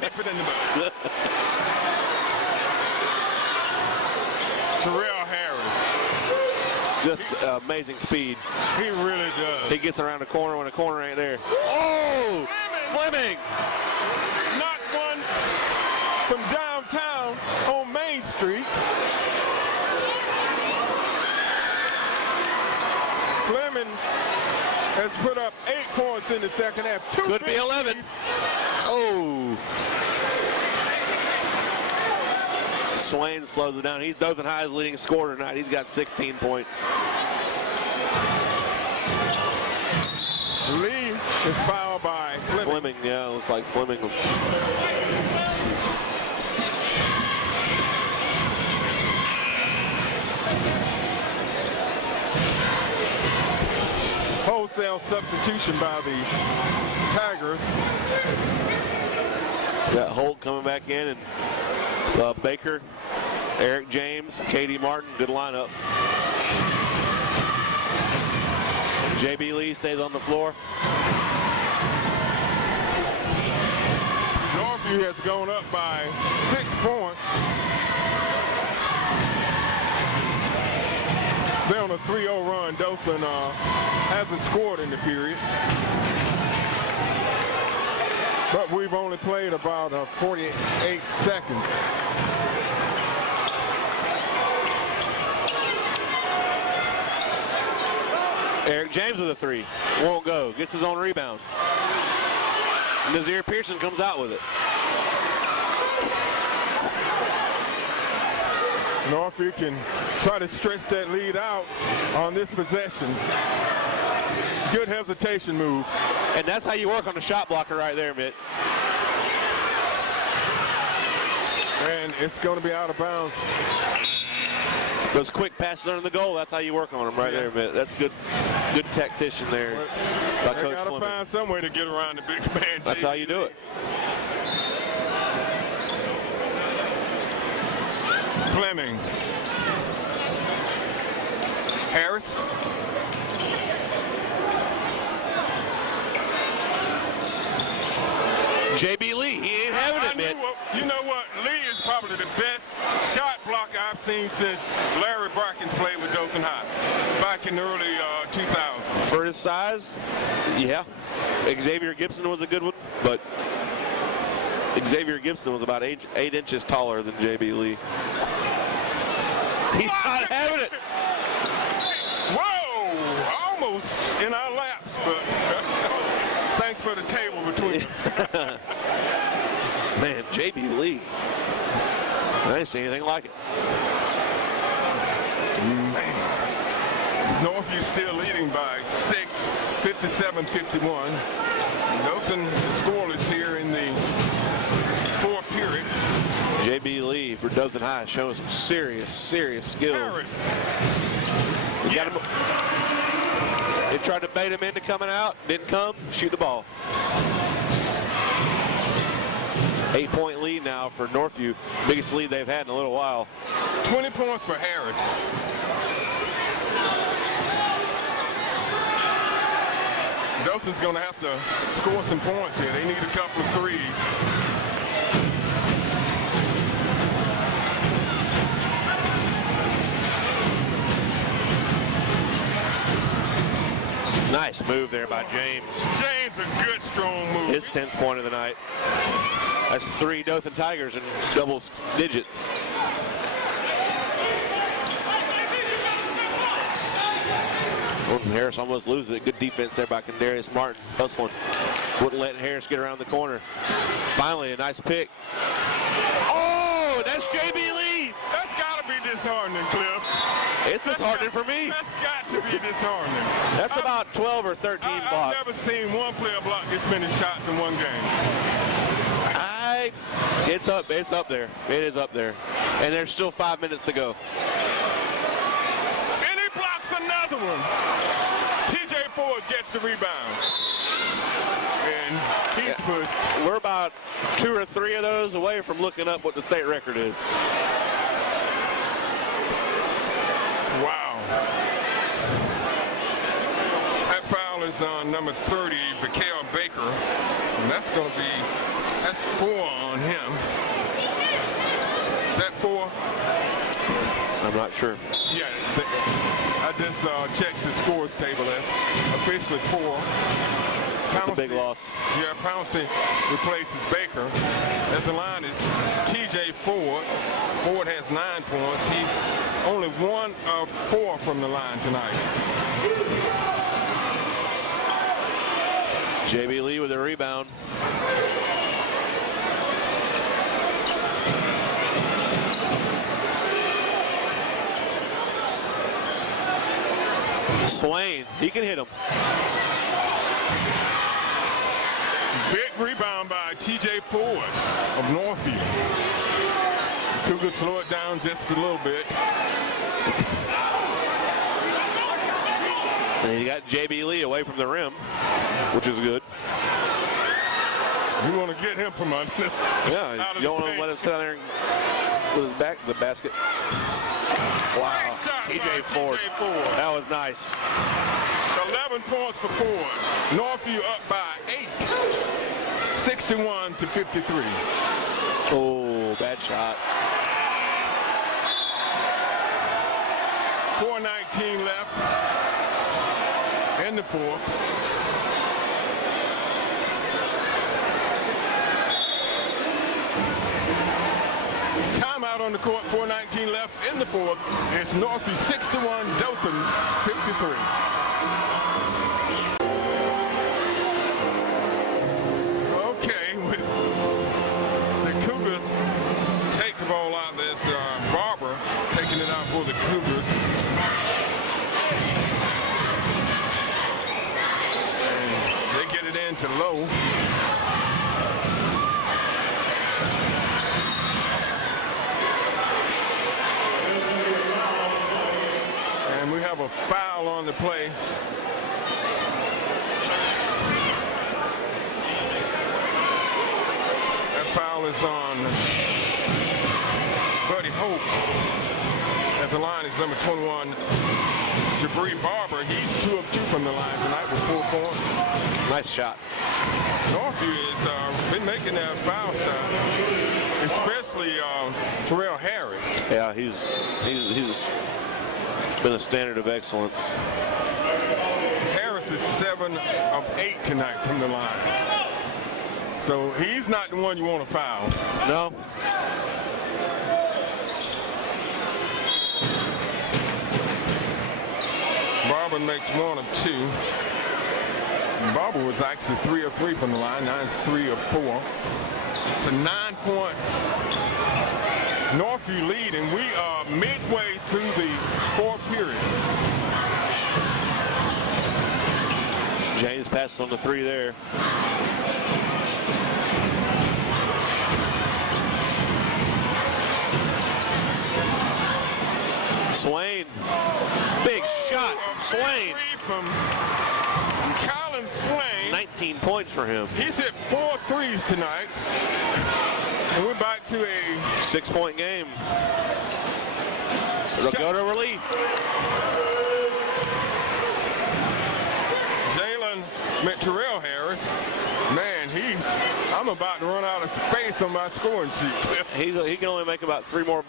Nip it in the bud. Terrell Harris. Just amazing speed. He really does. He gets around the corner when the corner ain't there. Oh! Fleming! Knocks one from downtown on Main Street. Fleming has put up 8 points in the second half. Could be 11. Oh! Swain slows it down. He's Dothan High's leading scorer tonight. He's got 16 points. Lee is fouled by Fleming. Fleming, yeah, looks like Fleming. Wholesale substitution by the Tigers. Got Holt coming back in, and Baker, Eric James, Katie Martin, good lineup. J.B. Lee stays on the floor. Northview has gone up by 6 points. They're on a 3-0 run. Dothan hasn't scored in the period. But we've only played about 48 seconds. Eric James with a 3. Won't go. Gets his own rebound. Nazir Pearson comes out with it. Northview can try to stretch that lead out on this possession. Good hesitation move. And that's how you work on the shot blocker right there, Mitt. And it's going to be out of bounds. Those quick passes under the goal, that's how you work on them right there, man. That's good tactician there by They Coach got to Fleming. find some way to get around the big man. That's how you do it. Fleming. Harris. J.B. Lee, he ain't having it, man. You know what? Lee is probably the best shot blocker I've seen since Larry Brockins played with Dothan High back in the early 2000s. For his size, yeah. Xavier Gibson was a good one, but Xavier Gibson was about 8 inches taller than J.B. Lee. He's not having it. Whoa! Almost in our laps, but thanks for the table between us. Man, J.B. Lee. I didn't see anything like it. Northview still leading by 6, 57-51. Dothan scoreless here in the fourth period. J.B. Lee for Dothan High showing some serious skills. Harris. Got him. They tried to bait him into coming out. Didn't come. Shoot the ball. 8-point lead now for Northview. Biggest lead they've had in a little while. 20 points for Harris. Dothan's going to have to score some points here. They need a couple of threes. Nice move there by James. James, a good, strong move. His 10th point of the night. That's 3 Dothan Tigers in double digits. Well, Harris almost loses it. Good defense there by Kendarius Martin. Hustling. Wouldn't let Harris get around the corner. Finally, a nice pick. Oh, that's J.B. Lee. That's got to be disheartening, Cliff. It's disheartening for me. That's got to be disheartening. That's about 12 or 13 blocks. I've never seen one player block this many shots in one game. It's up there. It is up there. And there's still 5 minutes to go. And he blocks another one. T.J. Ford gets the rebound. And he's pushed. We're about 2 or 3 of those away from looking up what the state record is. Wow. That foul is on number 30, Mikael Baker. And that's going to be, that's 4 on him. Is that 4? I'm not sure. Yeah, I just checked the scores table. That's officially 4. That's a big loss. Yeah, Pouncey replaces Baker. As the line is T.J. Ford. Ford has 9 points. He's only 1 of 4 from the line tonight. J.B. Lee with a rebound. Swain, he can hit him. Big rebound by T.J. Ford of Northview. Cougars slow it down just a little bit. And you got J.B. Lee away from the rim, which is good. You want to get him from under. Yeah, you don't want to let him sit down there with his back to the basket. Wow, T.J. Ford. That was nice. 11 points for Ford. Northview up by 8. 61-53. Oh, bad shot. 4:19 left in the fourth. Timeout on the court. 4:19 left in the fourth. It's Northview 61, Dothan 53. Barber taking it out for the Cougars. And they get it into Lowe. a foul on the play. That foul is on Buddy Holt. At the line is number 21, Jabri Barber. He's 2 of 2 from the line tonight with 4 points. Nice shot. Northview has been making that foul shot, especially Terrell Harris. Yeah, he's been a standard of excellence. Harris is 7 of 8 tonight from the line. So he's not the one you want to foul. No. Barber makes 1 of 2. Barber was actually 3 of 3 from the line. Now it's 3 of 4. It's a 9-point Northview lead, and we are midway through the 4th period. James passes on the 3 there. Swain, big shot from Swain. From Colin Swain. 19 points for him. He's hit 4 threes tonight. And we're back to a 6-point game. It'll go to relief. Jalen met Terrell Harris. Man, I'm about to run out of space on my scoring sheet. He can only make about 3 more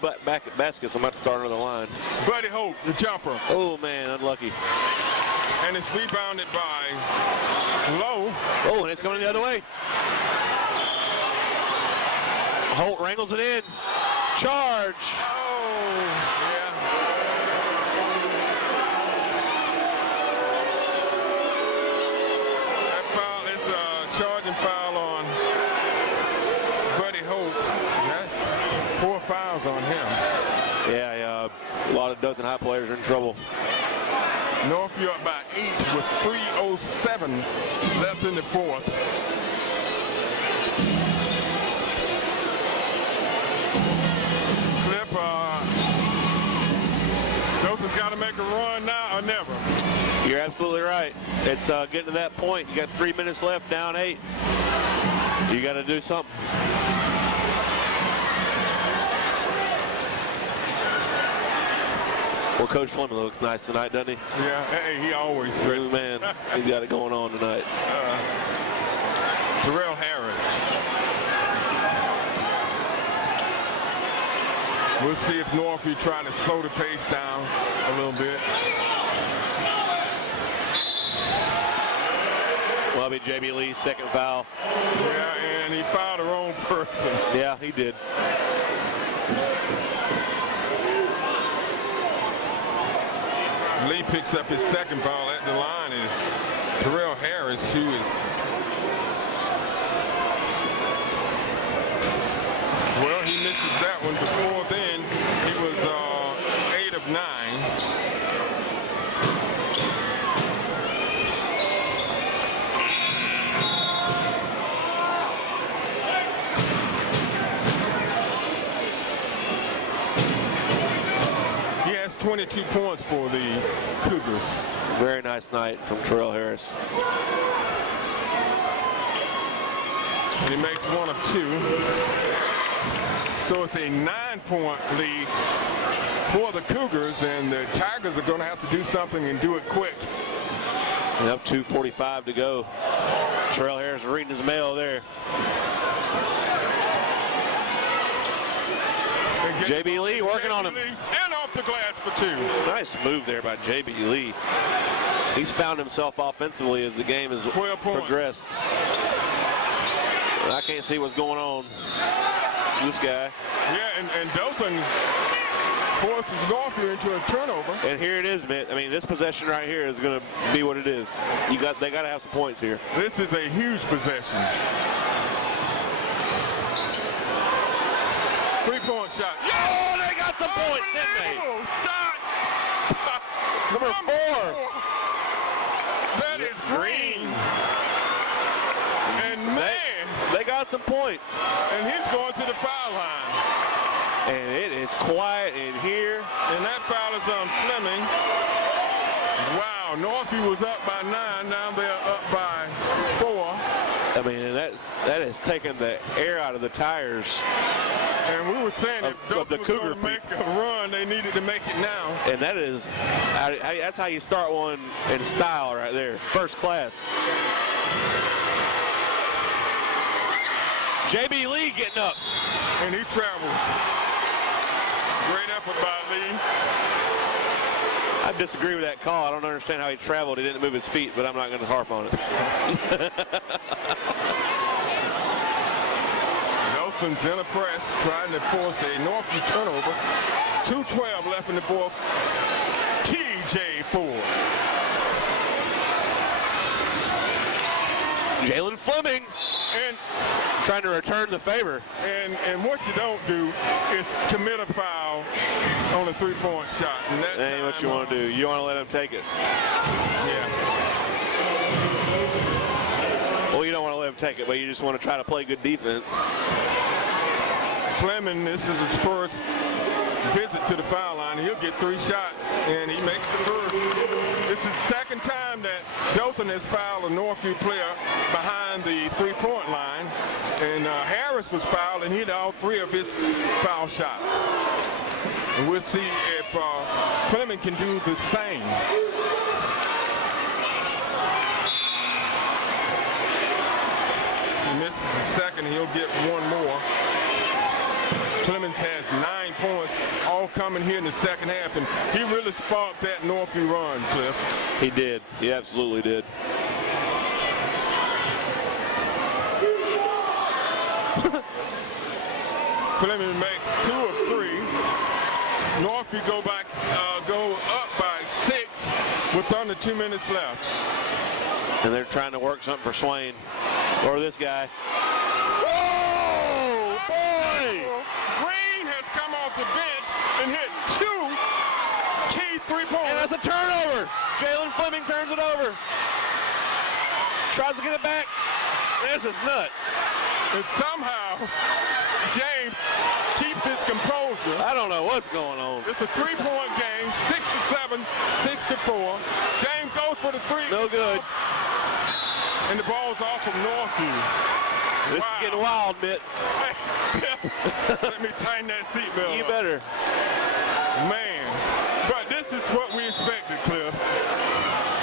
baskets. I'm about to start another line. Buddy Holt, the jumper. Oh, man, unlucky. And it's rebounded by Lowe. Oh, and it's coming the other way. Holt wrangles it in. Charge. Oh, yeah. That foul is a charging foul on Buddy Holt. That's 4 fouls on him. Yeah, a lot of Dothan High players are in trouble. Northview up by 8 with 3:07 left in the 4th. Clip, Dothan's got to make a run now or never. You're absolutely right. It's getting to that point. You got 3 minutes left, down 8. You got to do something. Well, Coach Fleming looks nice tonight, doesn't he? Yeah, hey, he always dresses. Man, he's got it going on tonight. Terrell Harris. We'll see if Northview try to slow the pace down a little bit. Well, that'll be J.B. Lee's 2nd foul. Yeah, and he fouled the wrong person. Yeah, he did. Lee picks up his 2nd foul. At the line is Terrell Harris, who is well, he misses that one. Before then, he was 8 of 9. He has 22 points for the Cougars. Very nice night from Terrell Harris. And he makes 1 of 2. So it's a 9-point lead for the Cougars, and the Tigers are going to have to do something and do it quick. Yep, 2:45 to go. Terrell Harris reading his mail there. J.B. Lee working on him. And off the glass for 2. Nice move there by J.B. Lee. He's found himself offensively as the game has progressed. I can't see what's going on. This guy. Yeah, and Dothan forces Northview into a turnover. And here it is, Mitt. I mean, this possession right here is going to be what it is. They got to have some points here. This is a huge possession. 3-point shot. Oh, they got some points, didn't they? Shot. Number 4. That is green. And man. They got some points. And he's going to the foul line. And it is quiet in here. And that foul is on Fleming. Wow, Northview was up by 9. Now they're up by 4. I mean, and that has taken the air out of the tires. And we were saying if Dothan was going to make a run, they needed to make it now. And that's how you start one in style right there. First class. J.B. Lee getting up. And he travels. Great effort by Lee. I disagree with that call. I don't understand how he traveled. He didn't move his feet, but I'm not going to harp on it. Dothan's in a press, trying to force a Northview turnover. 2:12 left in the fourth. T.J. Ford. Jalen Fleming And trying to return the favor. And what you don't do is commit a foul on a three-point shot. And that ain't what you want to do. You want to let him take it. Yeah. Well, you don't want to let him take it, but you just want to try to play good defense. Fleming, this is his first visit to the foul line. He'll get 3 shots, and he makes the first. This is the second time that Dothan has fouled a Northview player behind the three-point line. And Harris was fouled, and he hit all 3 of his foul shots. And we'll see if Fleming can do the same. He misses the second, he'll get 1 more. Clemens has 9 points, all coming here in the second half, and he really sparked that Northview run, Cliff. He did. He absolutely did. Clemens makes 2 of 3. Northview go up by 6 with under 2 minutes left. And they're trying to work something for Swain or this guy. The bench and hit 2 key three-pointers. And that's a turnover. Jalen Fleming turns it over. Tries to get it back. This is nuts. And somehow James keeps his composure. I don't know what's going on. It's a 3-point game, 6-7, 6-4. James goes for the 3. No good. And the ball's off from Northview. This is getting wild, Mitt. Let me tighten that seatbelt. You better. Man. But this is what we expected, Cliff.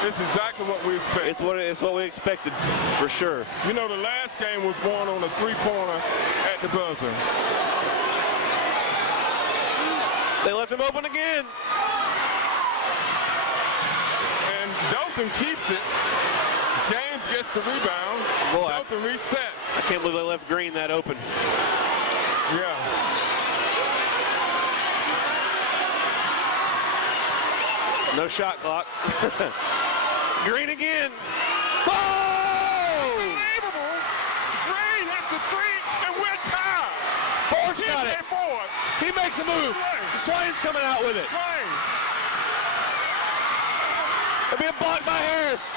This is exactly what we expected. It's what we expected, for sure. You know, the last game was won on a 3-pointer at the buzzer. They left him open again. And Dothan keeps it. James gets the rebound. Boy, Dothan resets. I can't believe they left Green that open. Yeah. No shot clock. Green again. Oh! Unbelievable. Green hits the 3, and we're tied. Ford's got it. Ford. He makes a move. Swain's coming out with it. It'll be a block by Harris.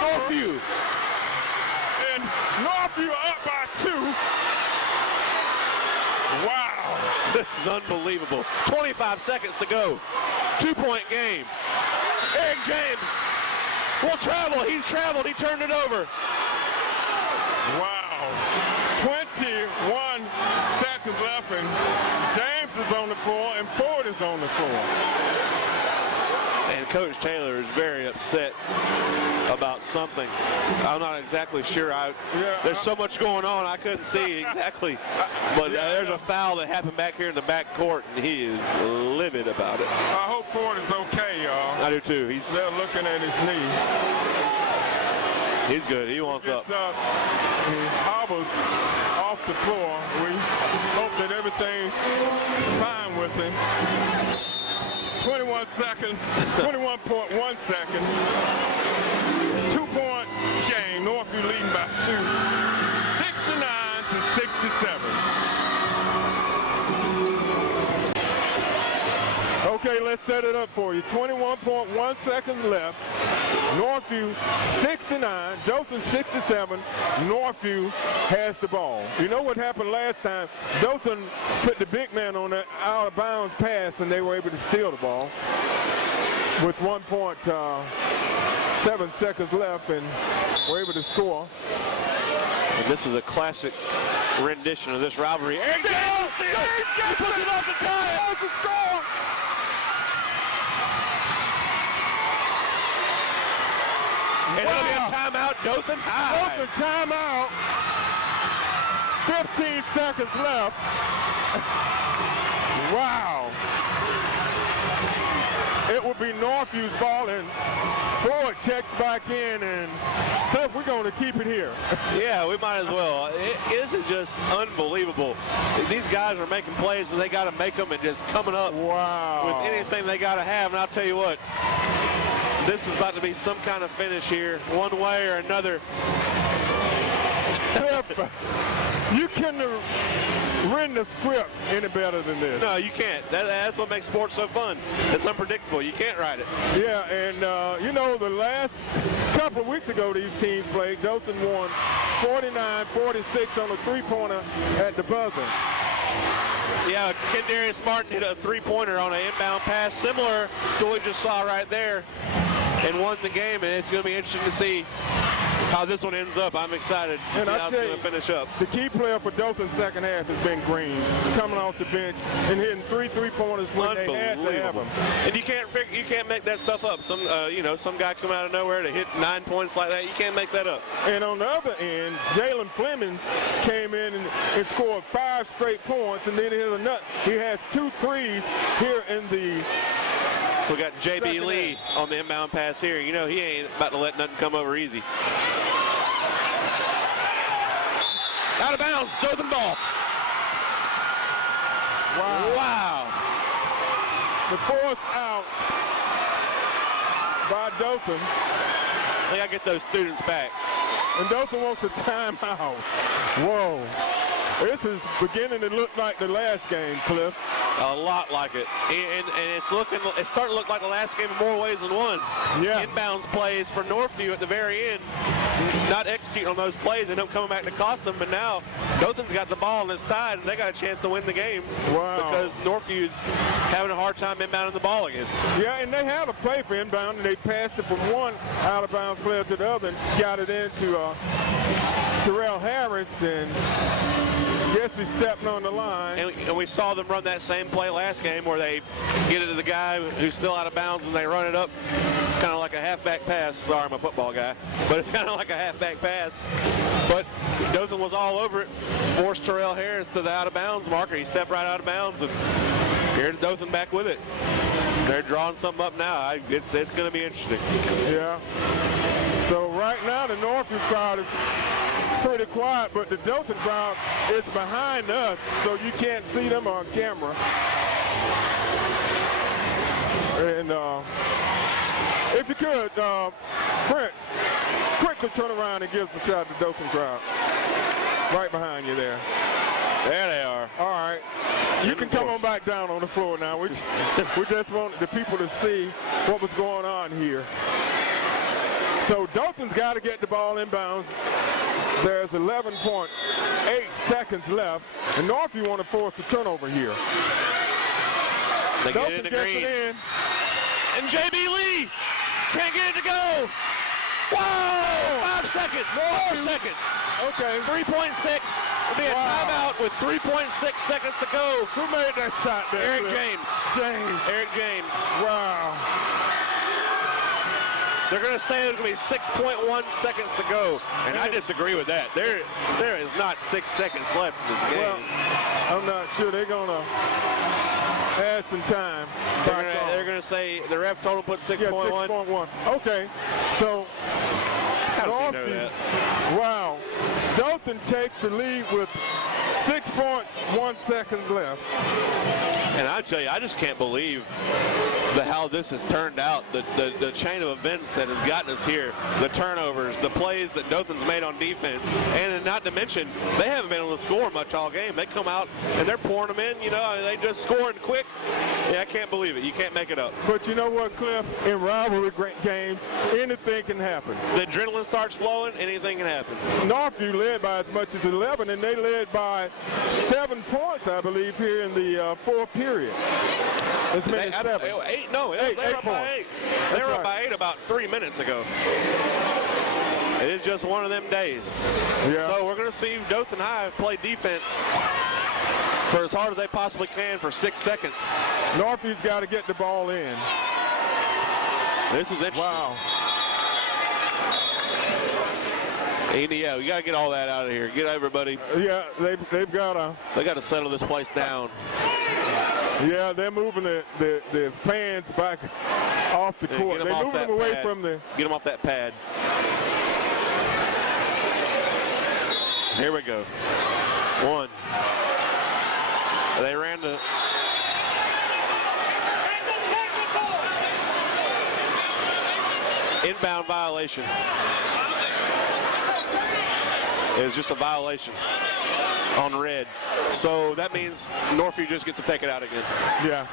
Northview. And Northview up by 2. Wow. This is unbelievable. 25 seconds to go. 2-point game. Eric James will travel. He's traveled. He turned it over. Wow. 21 seconds left, and James is on the floor, and Ford is on the floor. And Coach Taylor is very upset about something. I'm not exactly sure. There's so much going on, I couldn't see exactly. But there's a foul that happened back here in the back court, and he is livid about it. I hope Ford is okay, y'all. I do too. They're looking at his knee. He's good. He wants up. He hobbles off the floor. We hope that everything's fine with him. 21 seconds, 21.1 seconds. 2-point game. Northview leading by 2. 69 to 67. Okay, let's set it up for you. 21.1 seconds left. Northview 69, Dothan 67. Northview has the ball. You know what happened last time? Dothan put the big man on that out of bounds pass, and they were able to steal the ball with 1.7 seconds left, and were able to score. And this is a classic rendition of this rivalry. Eric James puts it off the tie. The score. And it'll be a timeout, Dothan high. Dothan timeout. 15 seconds left. Wow. It will be Northview's ball, and Ford checks back in, and Cliff, we're going to keep it here. Yeah, we might as well. This is just unbelievable. These guys are making plays, and they got to make them and just coming up with anything they got to have. And I'll tell you what, this is about to be some kind of finish here, one way or another. Cliff, you couldn't have written the script any better than this. No, you can't. That's what makes sports so fun. It's unpredictable. You can't write it. Yeah, and you know, the last couple of weeks ago these teams played, Dothan won 49-46 on a three-pointer at the buzzer. Yeah, Kendarius Martin hit a three-pointer on an inbound pass, similar to what we just saw right there, and won the game, and it's going to be interesting to see how this one ends up. I'm excited to see how it's going to finish up. The key player for Dothan's second half has been Green, coming off the bench and hitting three-pointers when they had to have them. And you can't make that stuff up. Some some guy come out of nowhere to hit 9 points like that. You can't make that up. And on the other end, Jalen Fleming came in and scored 5 straight points, and then he hit a nut. He has 2 threes here in the. So we got J.B. Lee on the inbound pass here. You know he ain't about to let nothing come over easy. Out of bounds, Dothan ball. Wow. The force out by Dothan. They got to get those students back. And Dothan wants a timeout. Whoa. This is beginning to look like the last game, Cliff. A lot like it, and it's starting to look like the last game in more ways than one. Yeah. Inbounds plays for Northview at the very end, not executing on those plays, end up coming back to cost them. But now Dothan's got the ball and it's tied, and they got a chance to win the game. Wow. Because Northview's having a hard time inbounding the ball again. Yeah, and they had a play for inbound, and they passed it from one out-of-bounds player to the other and got it into Terrell Harris, and guess he's stepping on the line. And we saw them run that same play last game where they get it to the guy who's still out of bounds and they run it up kind of like a halfback pass. Sorry, I'm a football guy, but it's kind of like a halfback pass. But Dothan was all over it, forced Terrell Harris to the out of bounds marker. He stepped right out of bounds, and here's Dothan back with it. They're drawing something up now. It's going to be interesting. Yeah. So right now the Northview crowd is pretty quiet, but the Dothan crowd is behind us, so you can't see them on camera. And if you could, Brent, quickly turn around and give us a shot to the Dothan crowd. Right behind you there. There they are. All right. You can come on back down on the floor now. We just want the people to see what was going on here. So Dothan's got to get the ball inbounds. There's 11.8 seconds left, and Northview want to force a turnover here. They get it in the green. And J.B. Lee can't get it to go. Whoa! 5 seconds. 4 seconds. Okay. 3.6. It'll be a timeout with 3.6 seconds to go. Who made that shot there? Eric James. Eric James. Wow. They're going to say there's going to be 6.1 seconds to go, and I disagree with that. There is not 6 seconds left in this game. Well, I'm not sure. They're going to add some time. They're going to say the ref total put 6.1. Yeah, 6.1. Okay. So, how does he know that? Wow. Dothan takes the lead with 6.1 seconds left. And I tell you, I just can't believe how this has turned out, the chain of events that has gotten us here, the turnovers, the plays that Dothan's made on defense, and not to mention, they haven't been able to score much all game. They come out and they're pouring them in, you know, and they just scoring quick. Yeah, I can't believe it. You can't make it up. But you know what, Cliff? In rivalry games, anything can happen. The adrenaline starts flowing, anything can happen. Northview led by as much as 11, and they led by 7 points, I believe, here in the fourth period. It's minute 7. Eight, no, they were up by 8. They were up by 8 about 3 minutes ago. It is just one of them days. Yeah. So we're going to see Dothan High play defense for as hard as they possibly can for 6 seconds. Northview's got to get the ball in. This is interesting. Wow. Yeah, we got to get all that out of here. Get everybody. Yeah, they've got to. They got to settle this place down. Yeah, they're moving the fans back off the court. They're moving them away from the. Get them off that pad. Here we go. 1. They ran the. Inbound violation. It was just a violation on red. So that means Northview just gets to take it out again. Yeah.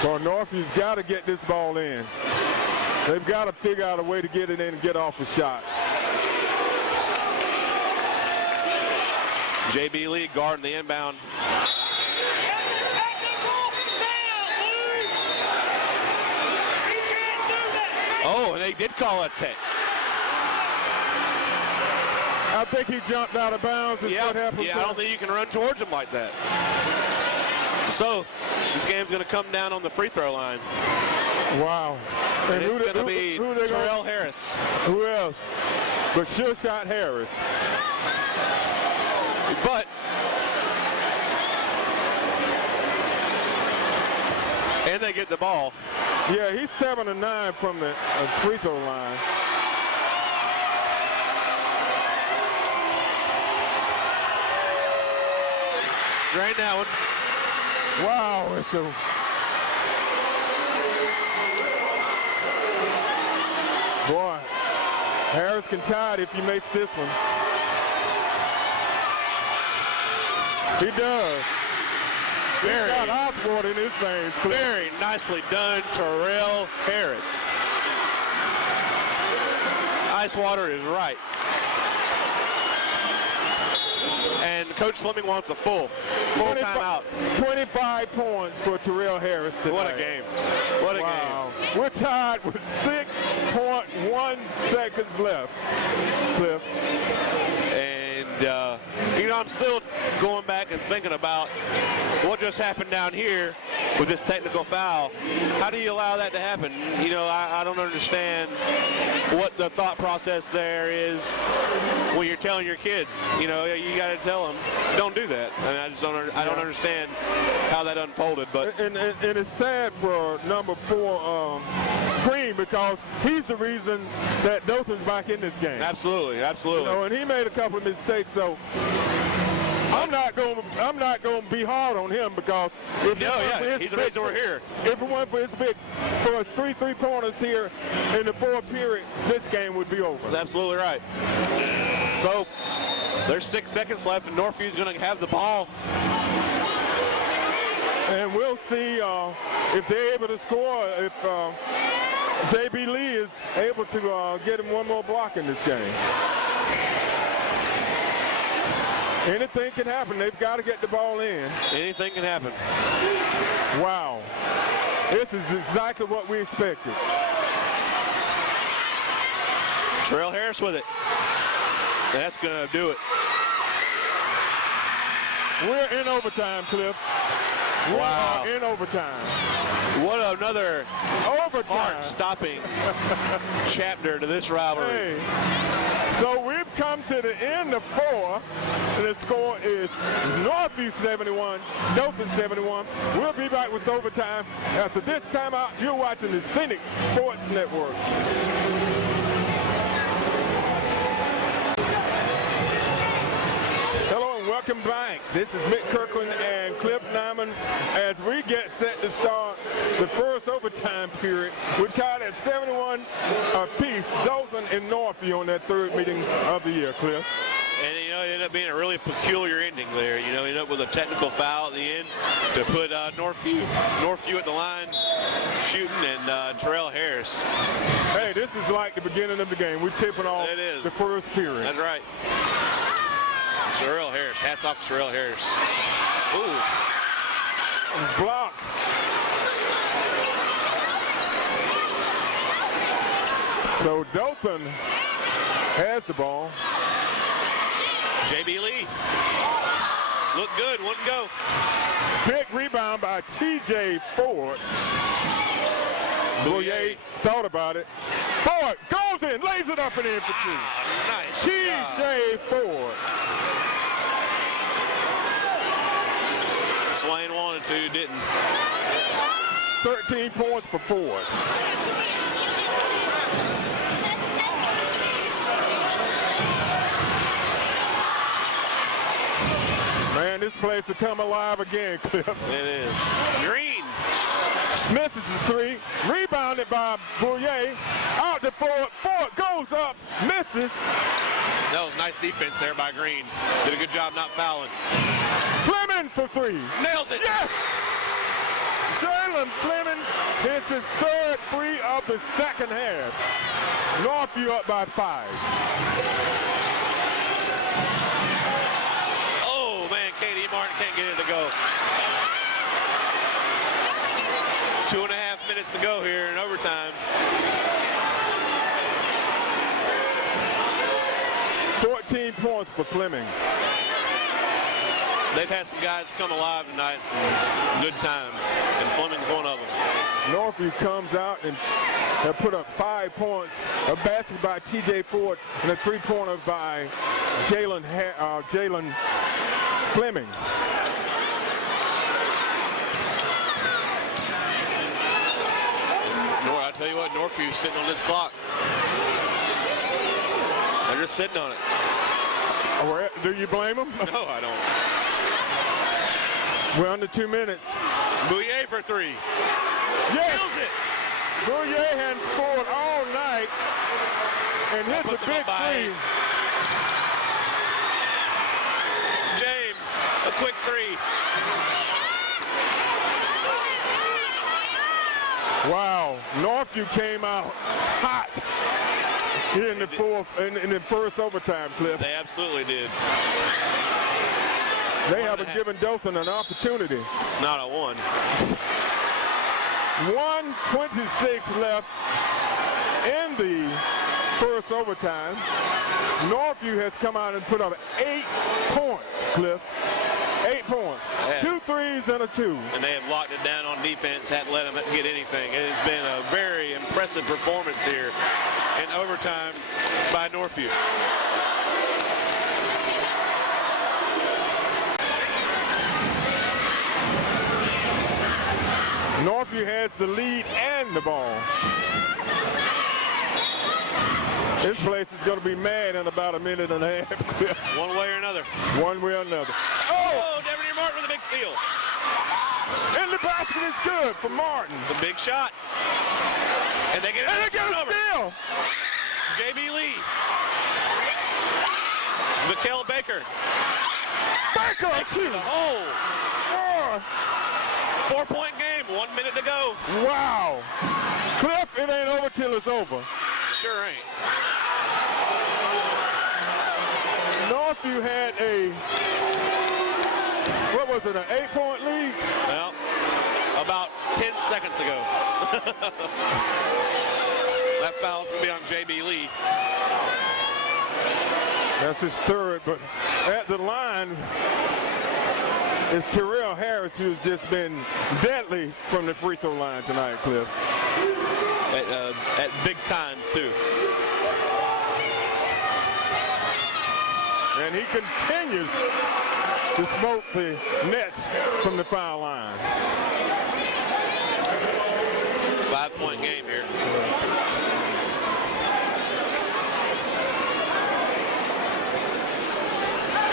So Northview's got to get this ball in. They've got to figure out a way to get it in and get off the shot. JB Lee guarding the inbound. Oh, and they did call a tech. I think he jumped out of bounds. Yeah, what happened. I don't think you can run towards him like that. So this game's going to come down on the free throw line. Wow. And it's going to be Terrell Harris. Who else? But sure shot Harris. But and they get the ball. Yeah, he's 7 of 9 from the free throw line. Right now. Wow, it's a boy. Harris can tie it if he makes this one. He does. Very, He's got Oswald in his veins. Very nicely done, Terrell Harris. Ice water is right. And Coach Fleming wants a full timeout. 25 points for Terrell Harris tonight. What a game. What a game. We're tied with 6.1 seconds left, Cliff. And, you know, I'm still going back and thinking about what just happened down here with this technical foul. How do you allow that to happen? You know, I don't understand what the thought process there is when you're telling your kids, you know, you got to tell them, don't do that. I mean, I just don't understand how that unfolded. But and it's sad for number 4, Cream, because he's the reason that Dothan's back in this game. Absolutely, absolutely. You know, and he made a couple of mistakes, so I'm not going to be hard on him, because he's the reason we're here. If it weren't for his for his 3 3-pointers here in the fourth period, this game would be over. That's absolutely right. So there's 6 seconds left, and Northview's going to have the ball. And we'll see if they're able to score, if JB Lee is able to get him one more block in this game. Anything can happen. They've got to get the ball in. Anything can happen. Wow. This is exactly what we expected. Terrell Harris with it. That's going to do it. We're in overtime, Cliff. Wow. In overtime. What another overtime heart-stopping chapter to this rivalry. Hey. So we've come to the end of 4, and the score is Northview 71, Dothan 71. We'll be back with overtime. After this timeout, you're watching the Scenic Sports Network. welcome back. This is Mick Kirkland and Cliff Nyman as we get set to start the first overtime period. We're tied at 71 apiece. Dothan and Northview on that third meeting of the year, Cliff. And, you know, it ended up being a really peculiar ending there. You know, ended up with a technical foul at the end to put Northview at the line shooting, and Terrell Harris. Hey, this is like the beginning of the game. We're tipping off the first period. That's right. Terrell Harris. Hats off to Terrell Harris. Ooh. Blocked. So Dothan has the ball. J.B. Lee. Look good, wouldn't go. Big rebound by T.J. Ford. Bouye thought about it. Ford goes in, lays it up and in for two. Nice. T.J. Ford. Swain wanted to, didn't. 13 points for Ford. Man, this place will come alive again, Cliff. It is. Green. Misses the three. Rebounded by Bouye. Out to Ford. Ford goes up. Misses. That was nice defense there by Green. Did a good job not fouling. Fleming for three. Nails it. Yes! Jalen Fleming hits his third free of the second half. Northview up by 5. Oh, man, K.D. Martin can't get it to go. 2.5 minutes to go here in overtime. 14 points for Fleming. They've had some guys come alive tonight, some good times, and Fleming's one of them. Northview comes out and have put up 5 points. A basket by T.J. Ford and a three-pointer by Jalen Fleming. I tell you what, Northview's sitting on this clock. They're just sitting on it. Do you blame them? No, I don't. We're under 2 minutes. Bouye for three. Yes! Kills it! Bouye hadn't scored all night and hits a big three. James, a quick three. Wow, Northview came out hot in the first overtime, Cliff. They absolutely did. They haven't given Dothan an opportunity. Not a one. 1:26 left in the first overtime. Northview has come out and put up 8 points, Cliff. 8 points. Yeah. 2 threes and a 2. And they have locked it down on defense, hadn't let them get anything. It has been a very impressive performance here in overtime by Northview. Northview has the lead and the ball. This place is going to be mad in about a minute and a half. One way or another. One way or another. Oh, Devaney Martin with a big steal. And the basket is good for Martin. It's a big shot. And they get a steal. J.B. Lee. Mikael Baker. Baker, oh. 4-point game, 1 minute to go. Wow. Cliff, it ain't over till it's over. Sure ain't. Northview had what was it, an 8-point lead? Well, about 10 seconds ago. That foul's going to be on J.B. Lee. That's his third, but at the line is Terrell Harris, who's just been deadly from the free throw line tonight, Cliff. At big times, too. And he continues to smoke the nets from the foul line. 5-point game here.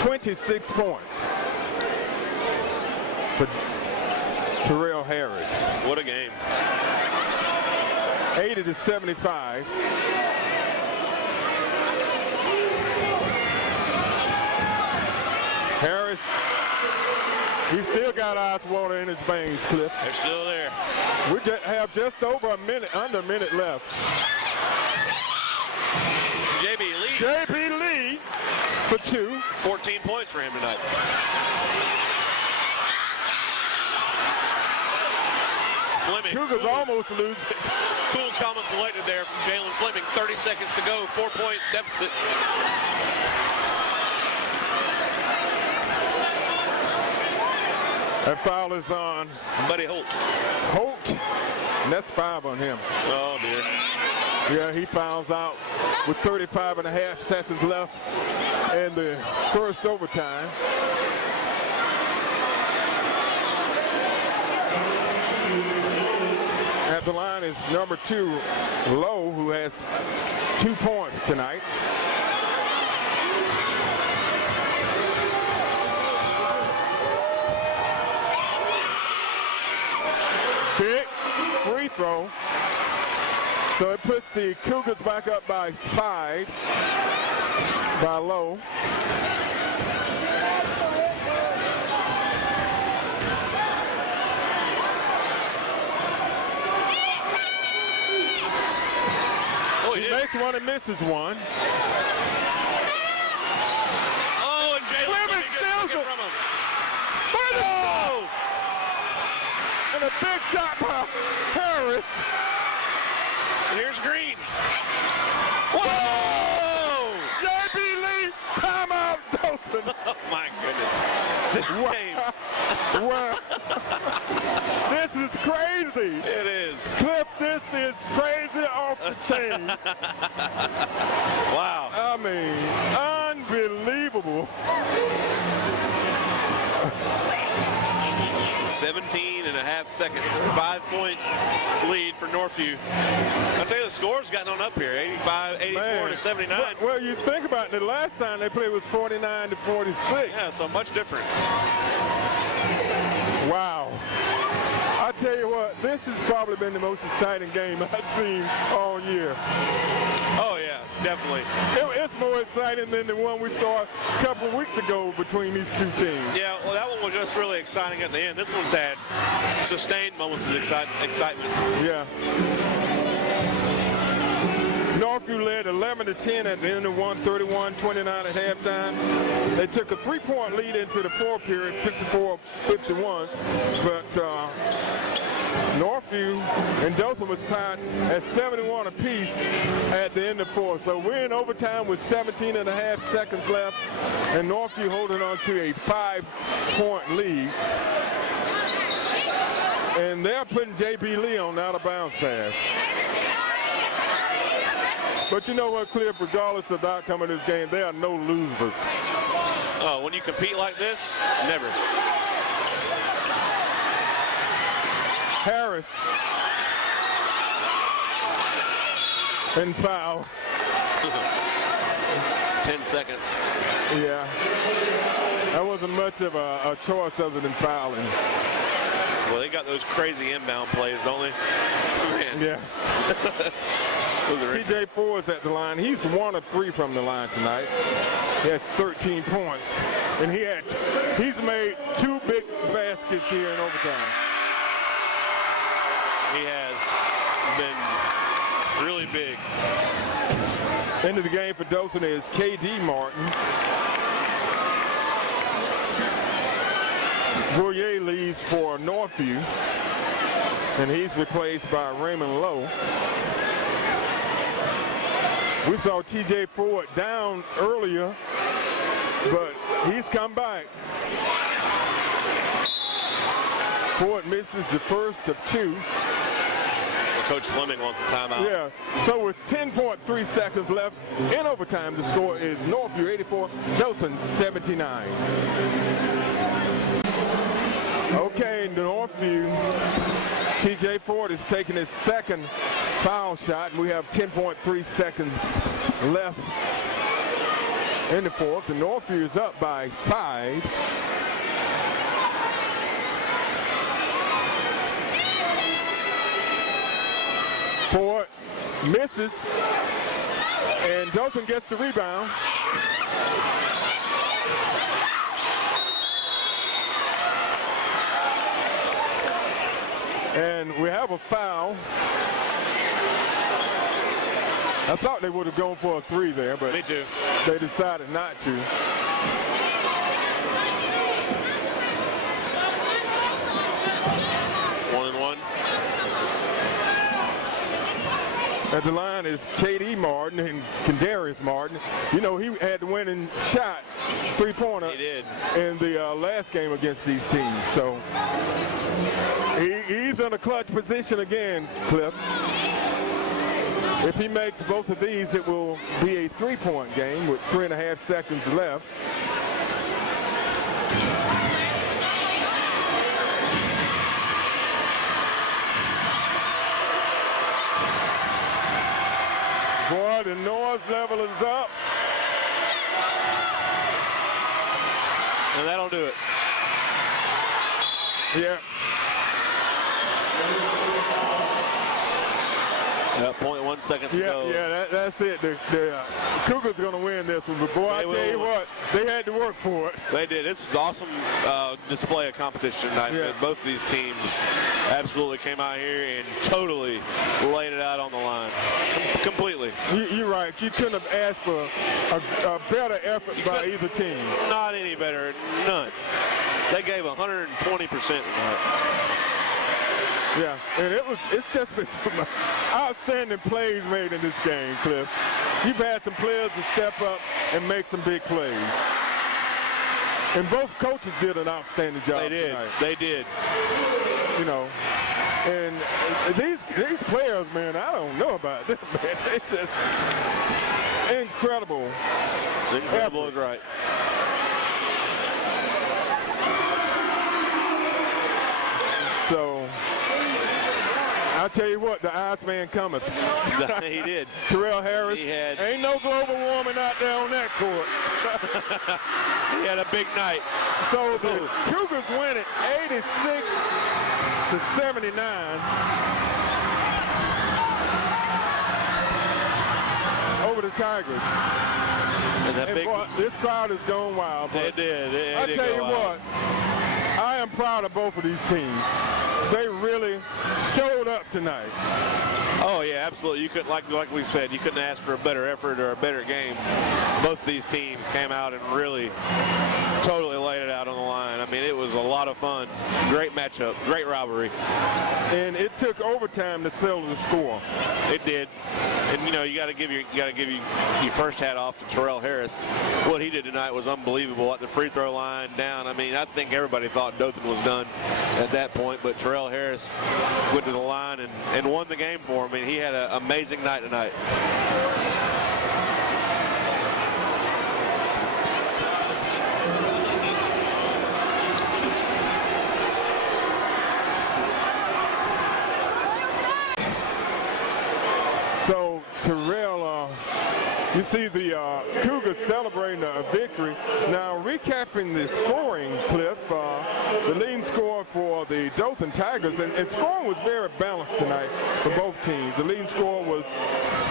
26 points for Terrell Harris. What a game. 80-75. Harris, he still got ice water in his veins, Cliff. They're still there. We have just over a minute, under a minute left. JB Lee for 2. 14 points for him tonight. Fleming. Cougars almost lose it. Cool, calm, and collected there from Jalen Fleming. 30 seconds to go, 4-point deficit. That foul is on Buddy Holt. And that's 5 on him. Oh, dear. Yeah, he fouls out with 35.5 seconds left in the first overtime. At the line is number 2, Lowe, who has 2 points tonight. Big free throw. So it puts the Cougars back up by 5 by Lowe. Oh, he makes one and misses one. Oh, and Jalen Fleming steals it from him. Oh! And a big shot by Harris. And here's Green. Whoa! JB Lee, timeout, Dothan. Oh, my goodness. This game. Wow. This is crazy. It is. Cliff, this is crazy off the chain. Wow. I mean, unbelievable. 17.5 seconds. 5-point lead for Northview. I'll tell you, the score's gotten on up here. 84-79. Well, you think about it, the last time they played was 49-46. Yeah, so much different. Wow. I tell you what, this has probably been the most exciting game I've seen all year. Oh, yeah, definitely. It's more exciting than the one we saw a couple of weeks ago between these two teams. Yeah, well, that one was just really exciting at the end. This one's had sustained moments of excitement. Yeah. Northview led 11-10 at the end of 1:31-29 at halftime. They took a 3-point lead into the fourth period, 54-51. But Northview and Dothan was tied at 71 apiece at the end of fourth. So we're in overtime with 17.5 seconds left, and Northview holding on to a 5-point lead. And they're putting J.B. Lee on out of bounds pass. But you know what, Cliff, regardless of the outcome of this game, there are no losers. Oh, when you compete like this, never. Harris. And foul. 10 seconds. Yeah. That wasn't much of a choice other than fouling. Well, they got those crazy inbound plays, don't they? Man. Yeah. TJ Ford's at the line. He's 1 of 3 from the line tonight. He has 13 points. And he's made 2 big baskets here in overtime. He has been really big. End of the game for Dothan is K.D. Martin. Bourrier leaves for Northview. And he's replaced by Raymond Lowe. We saw TJ Ford down earlier, but he's come back. Ford misses the first of 2. Well, Coach Fleming wants a timeout. Yeah, so with 10.3 seconds left in overtime, the score is Northview 84, Dothan 79. Okay, Northview, TJ Ford is taking his second foul shot, and we have 10.3 seconds left in the fourth. The Northview is up by 5. Ford misses, and Dothan gets the rebound. And we have a foul. I thought they would have gone for a 3 there, but Me too. they decided not to. One and one. At the line is K.D. Martin and Kendarius Martin. You know, he had the winning shot, 3-pointer. He did. In the last game against these teams. So he's in a clutch position again, Cliff. If he makes both of these, it will be a 3-point game with 3.5 seconds left. Boy, the noise level is up. And that'll do it. Yeah. 0.1 seconds to go. Yeah, that's it. The Cougars are going to win this one. But boy, I tell you what, they had to work for it. They did. This is awesome display of competition tonight. Yeah. Both of these teams absolutely came out here and totally laid it out on the line. Completely. You're right. You couldn't have asked for a better effort by either team. Not any better. None. They gave 120% tonight. Yeah, and it's just been some outstanding plays made in this game, Cliff. You've had some players to step up and make some big plays. And both coaches did an outstanding job They did. tonight. They did. You know, and these players, man, I don't know about them, man. It's just incredible. Incredible is right. So, I'll tell you what, the Iceman cometh. He did. Terrell Harris. He had. Ain't no global warming out there on that court. He had a big night. So the Cougars win it 86-79 over the Tigers. And that big. Boy, this crowd is going wild. It did. I tell you what, I am proud of both of these teams. They really showed up tonight. Oh yeah, absolutely. You couldn't, like we said, you couldn't ask for a better effort or a better game. Both of these teams came out and really totally laid it out on the line. I mean, it was a lot of fun. Great matchup, great rivalry. And it took overtime to settle the score. It did. And you know, you got to give your first hat off to Terrell Harris. What he did tonight was unbelievable at the free throw line down. I mean, I think everybody thought Dothan was done at that point, but Terrell Harris went to the line and won the game for him. I mean, he had an amazing night tonight. So Terrell, you see the Cougars celebrating a victory. Now recapping the scoring, Cliff, the leading scorer for the Dothan Tigers, and scoring was very balanced tonight for both teams. The leading scorer was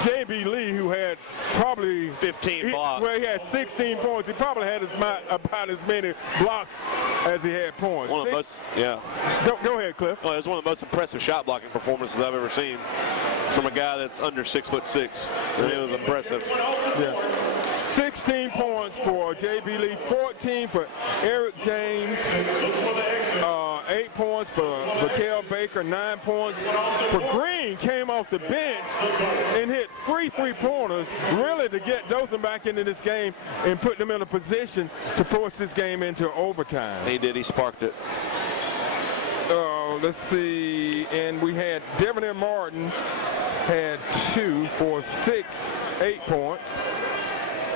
J.B. Lee, who had probably 15 blocks. Well, he had 16 points. He probably had about as many blocks as he had points. One of the most, yeah. Go ahead, Cliff. Well, it was one of the most impressive shot blocking performances I've ever seen from a guy that's under 6'6". I mean, it was impressive. Yeah. 16 points for J.B. Lee, 14 for Eric James, 8 points for Vakel Baker, 9 points for Green. Came off the bench and hit 3 3-pointers, really to get Dothan back into this game and put them in a position to force this game into overtime. He did. He sparked it. Let's see, and we had Devonair Martin had 2 for 8 points.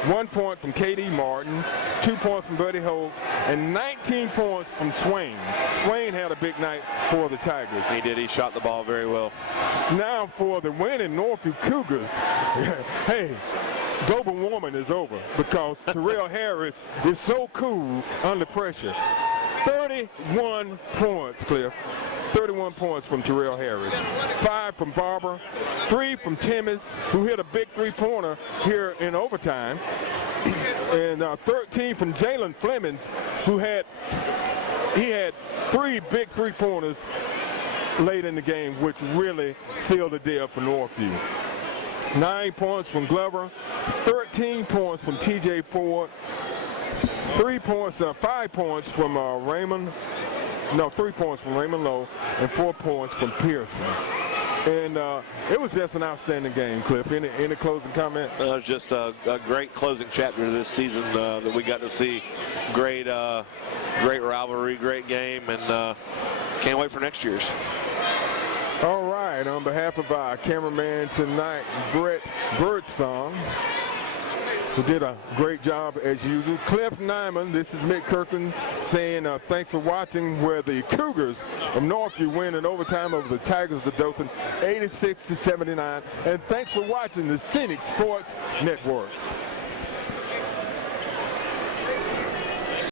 1 point from K.D. Martin, 2 points from Buddy Holt, and 19 points from Swain. Swain had a big night for the Tigers. He did. He shot the ball very well. Now for the winning Northview Cougars. Hey, global warming is over because Terrell Harris is so cool under pressure. 31 points, Cliff. 31 points from Terrell Harris. 5 from Barber. 3 from Timmons, who hit a big three-pointer here in overtime. And 13 from Jalen Flemings, who had 3 big three-pointers late in the game, which really sealed the deal for Northview. 9 points from Glover, 13 points from TJ Ford, 5 points from Raymond Lowe, and 4 points from Pearson. And it was just an outstanding game, Cliff. Any closing comment? It was just a great closing chapter this season that we got to see. Great rivalry, great game, and can't wait for next year's. All right, on behalf of our cameraman tonight, Brett Birdsong, who did a great job as usual. Cliff Nyman, this is Mick Kirkland saying thanks for watching, where the Cougars of Northview win in overtime over the Tigers of Dothan, 86-79. And thanks for watching the Scenic Sports Network.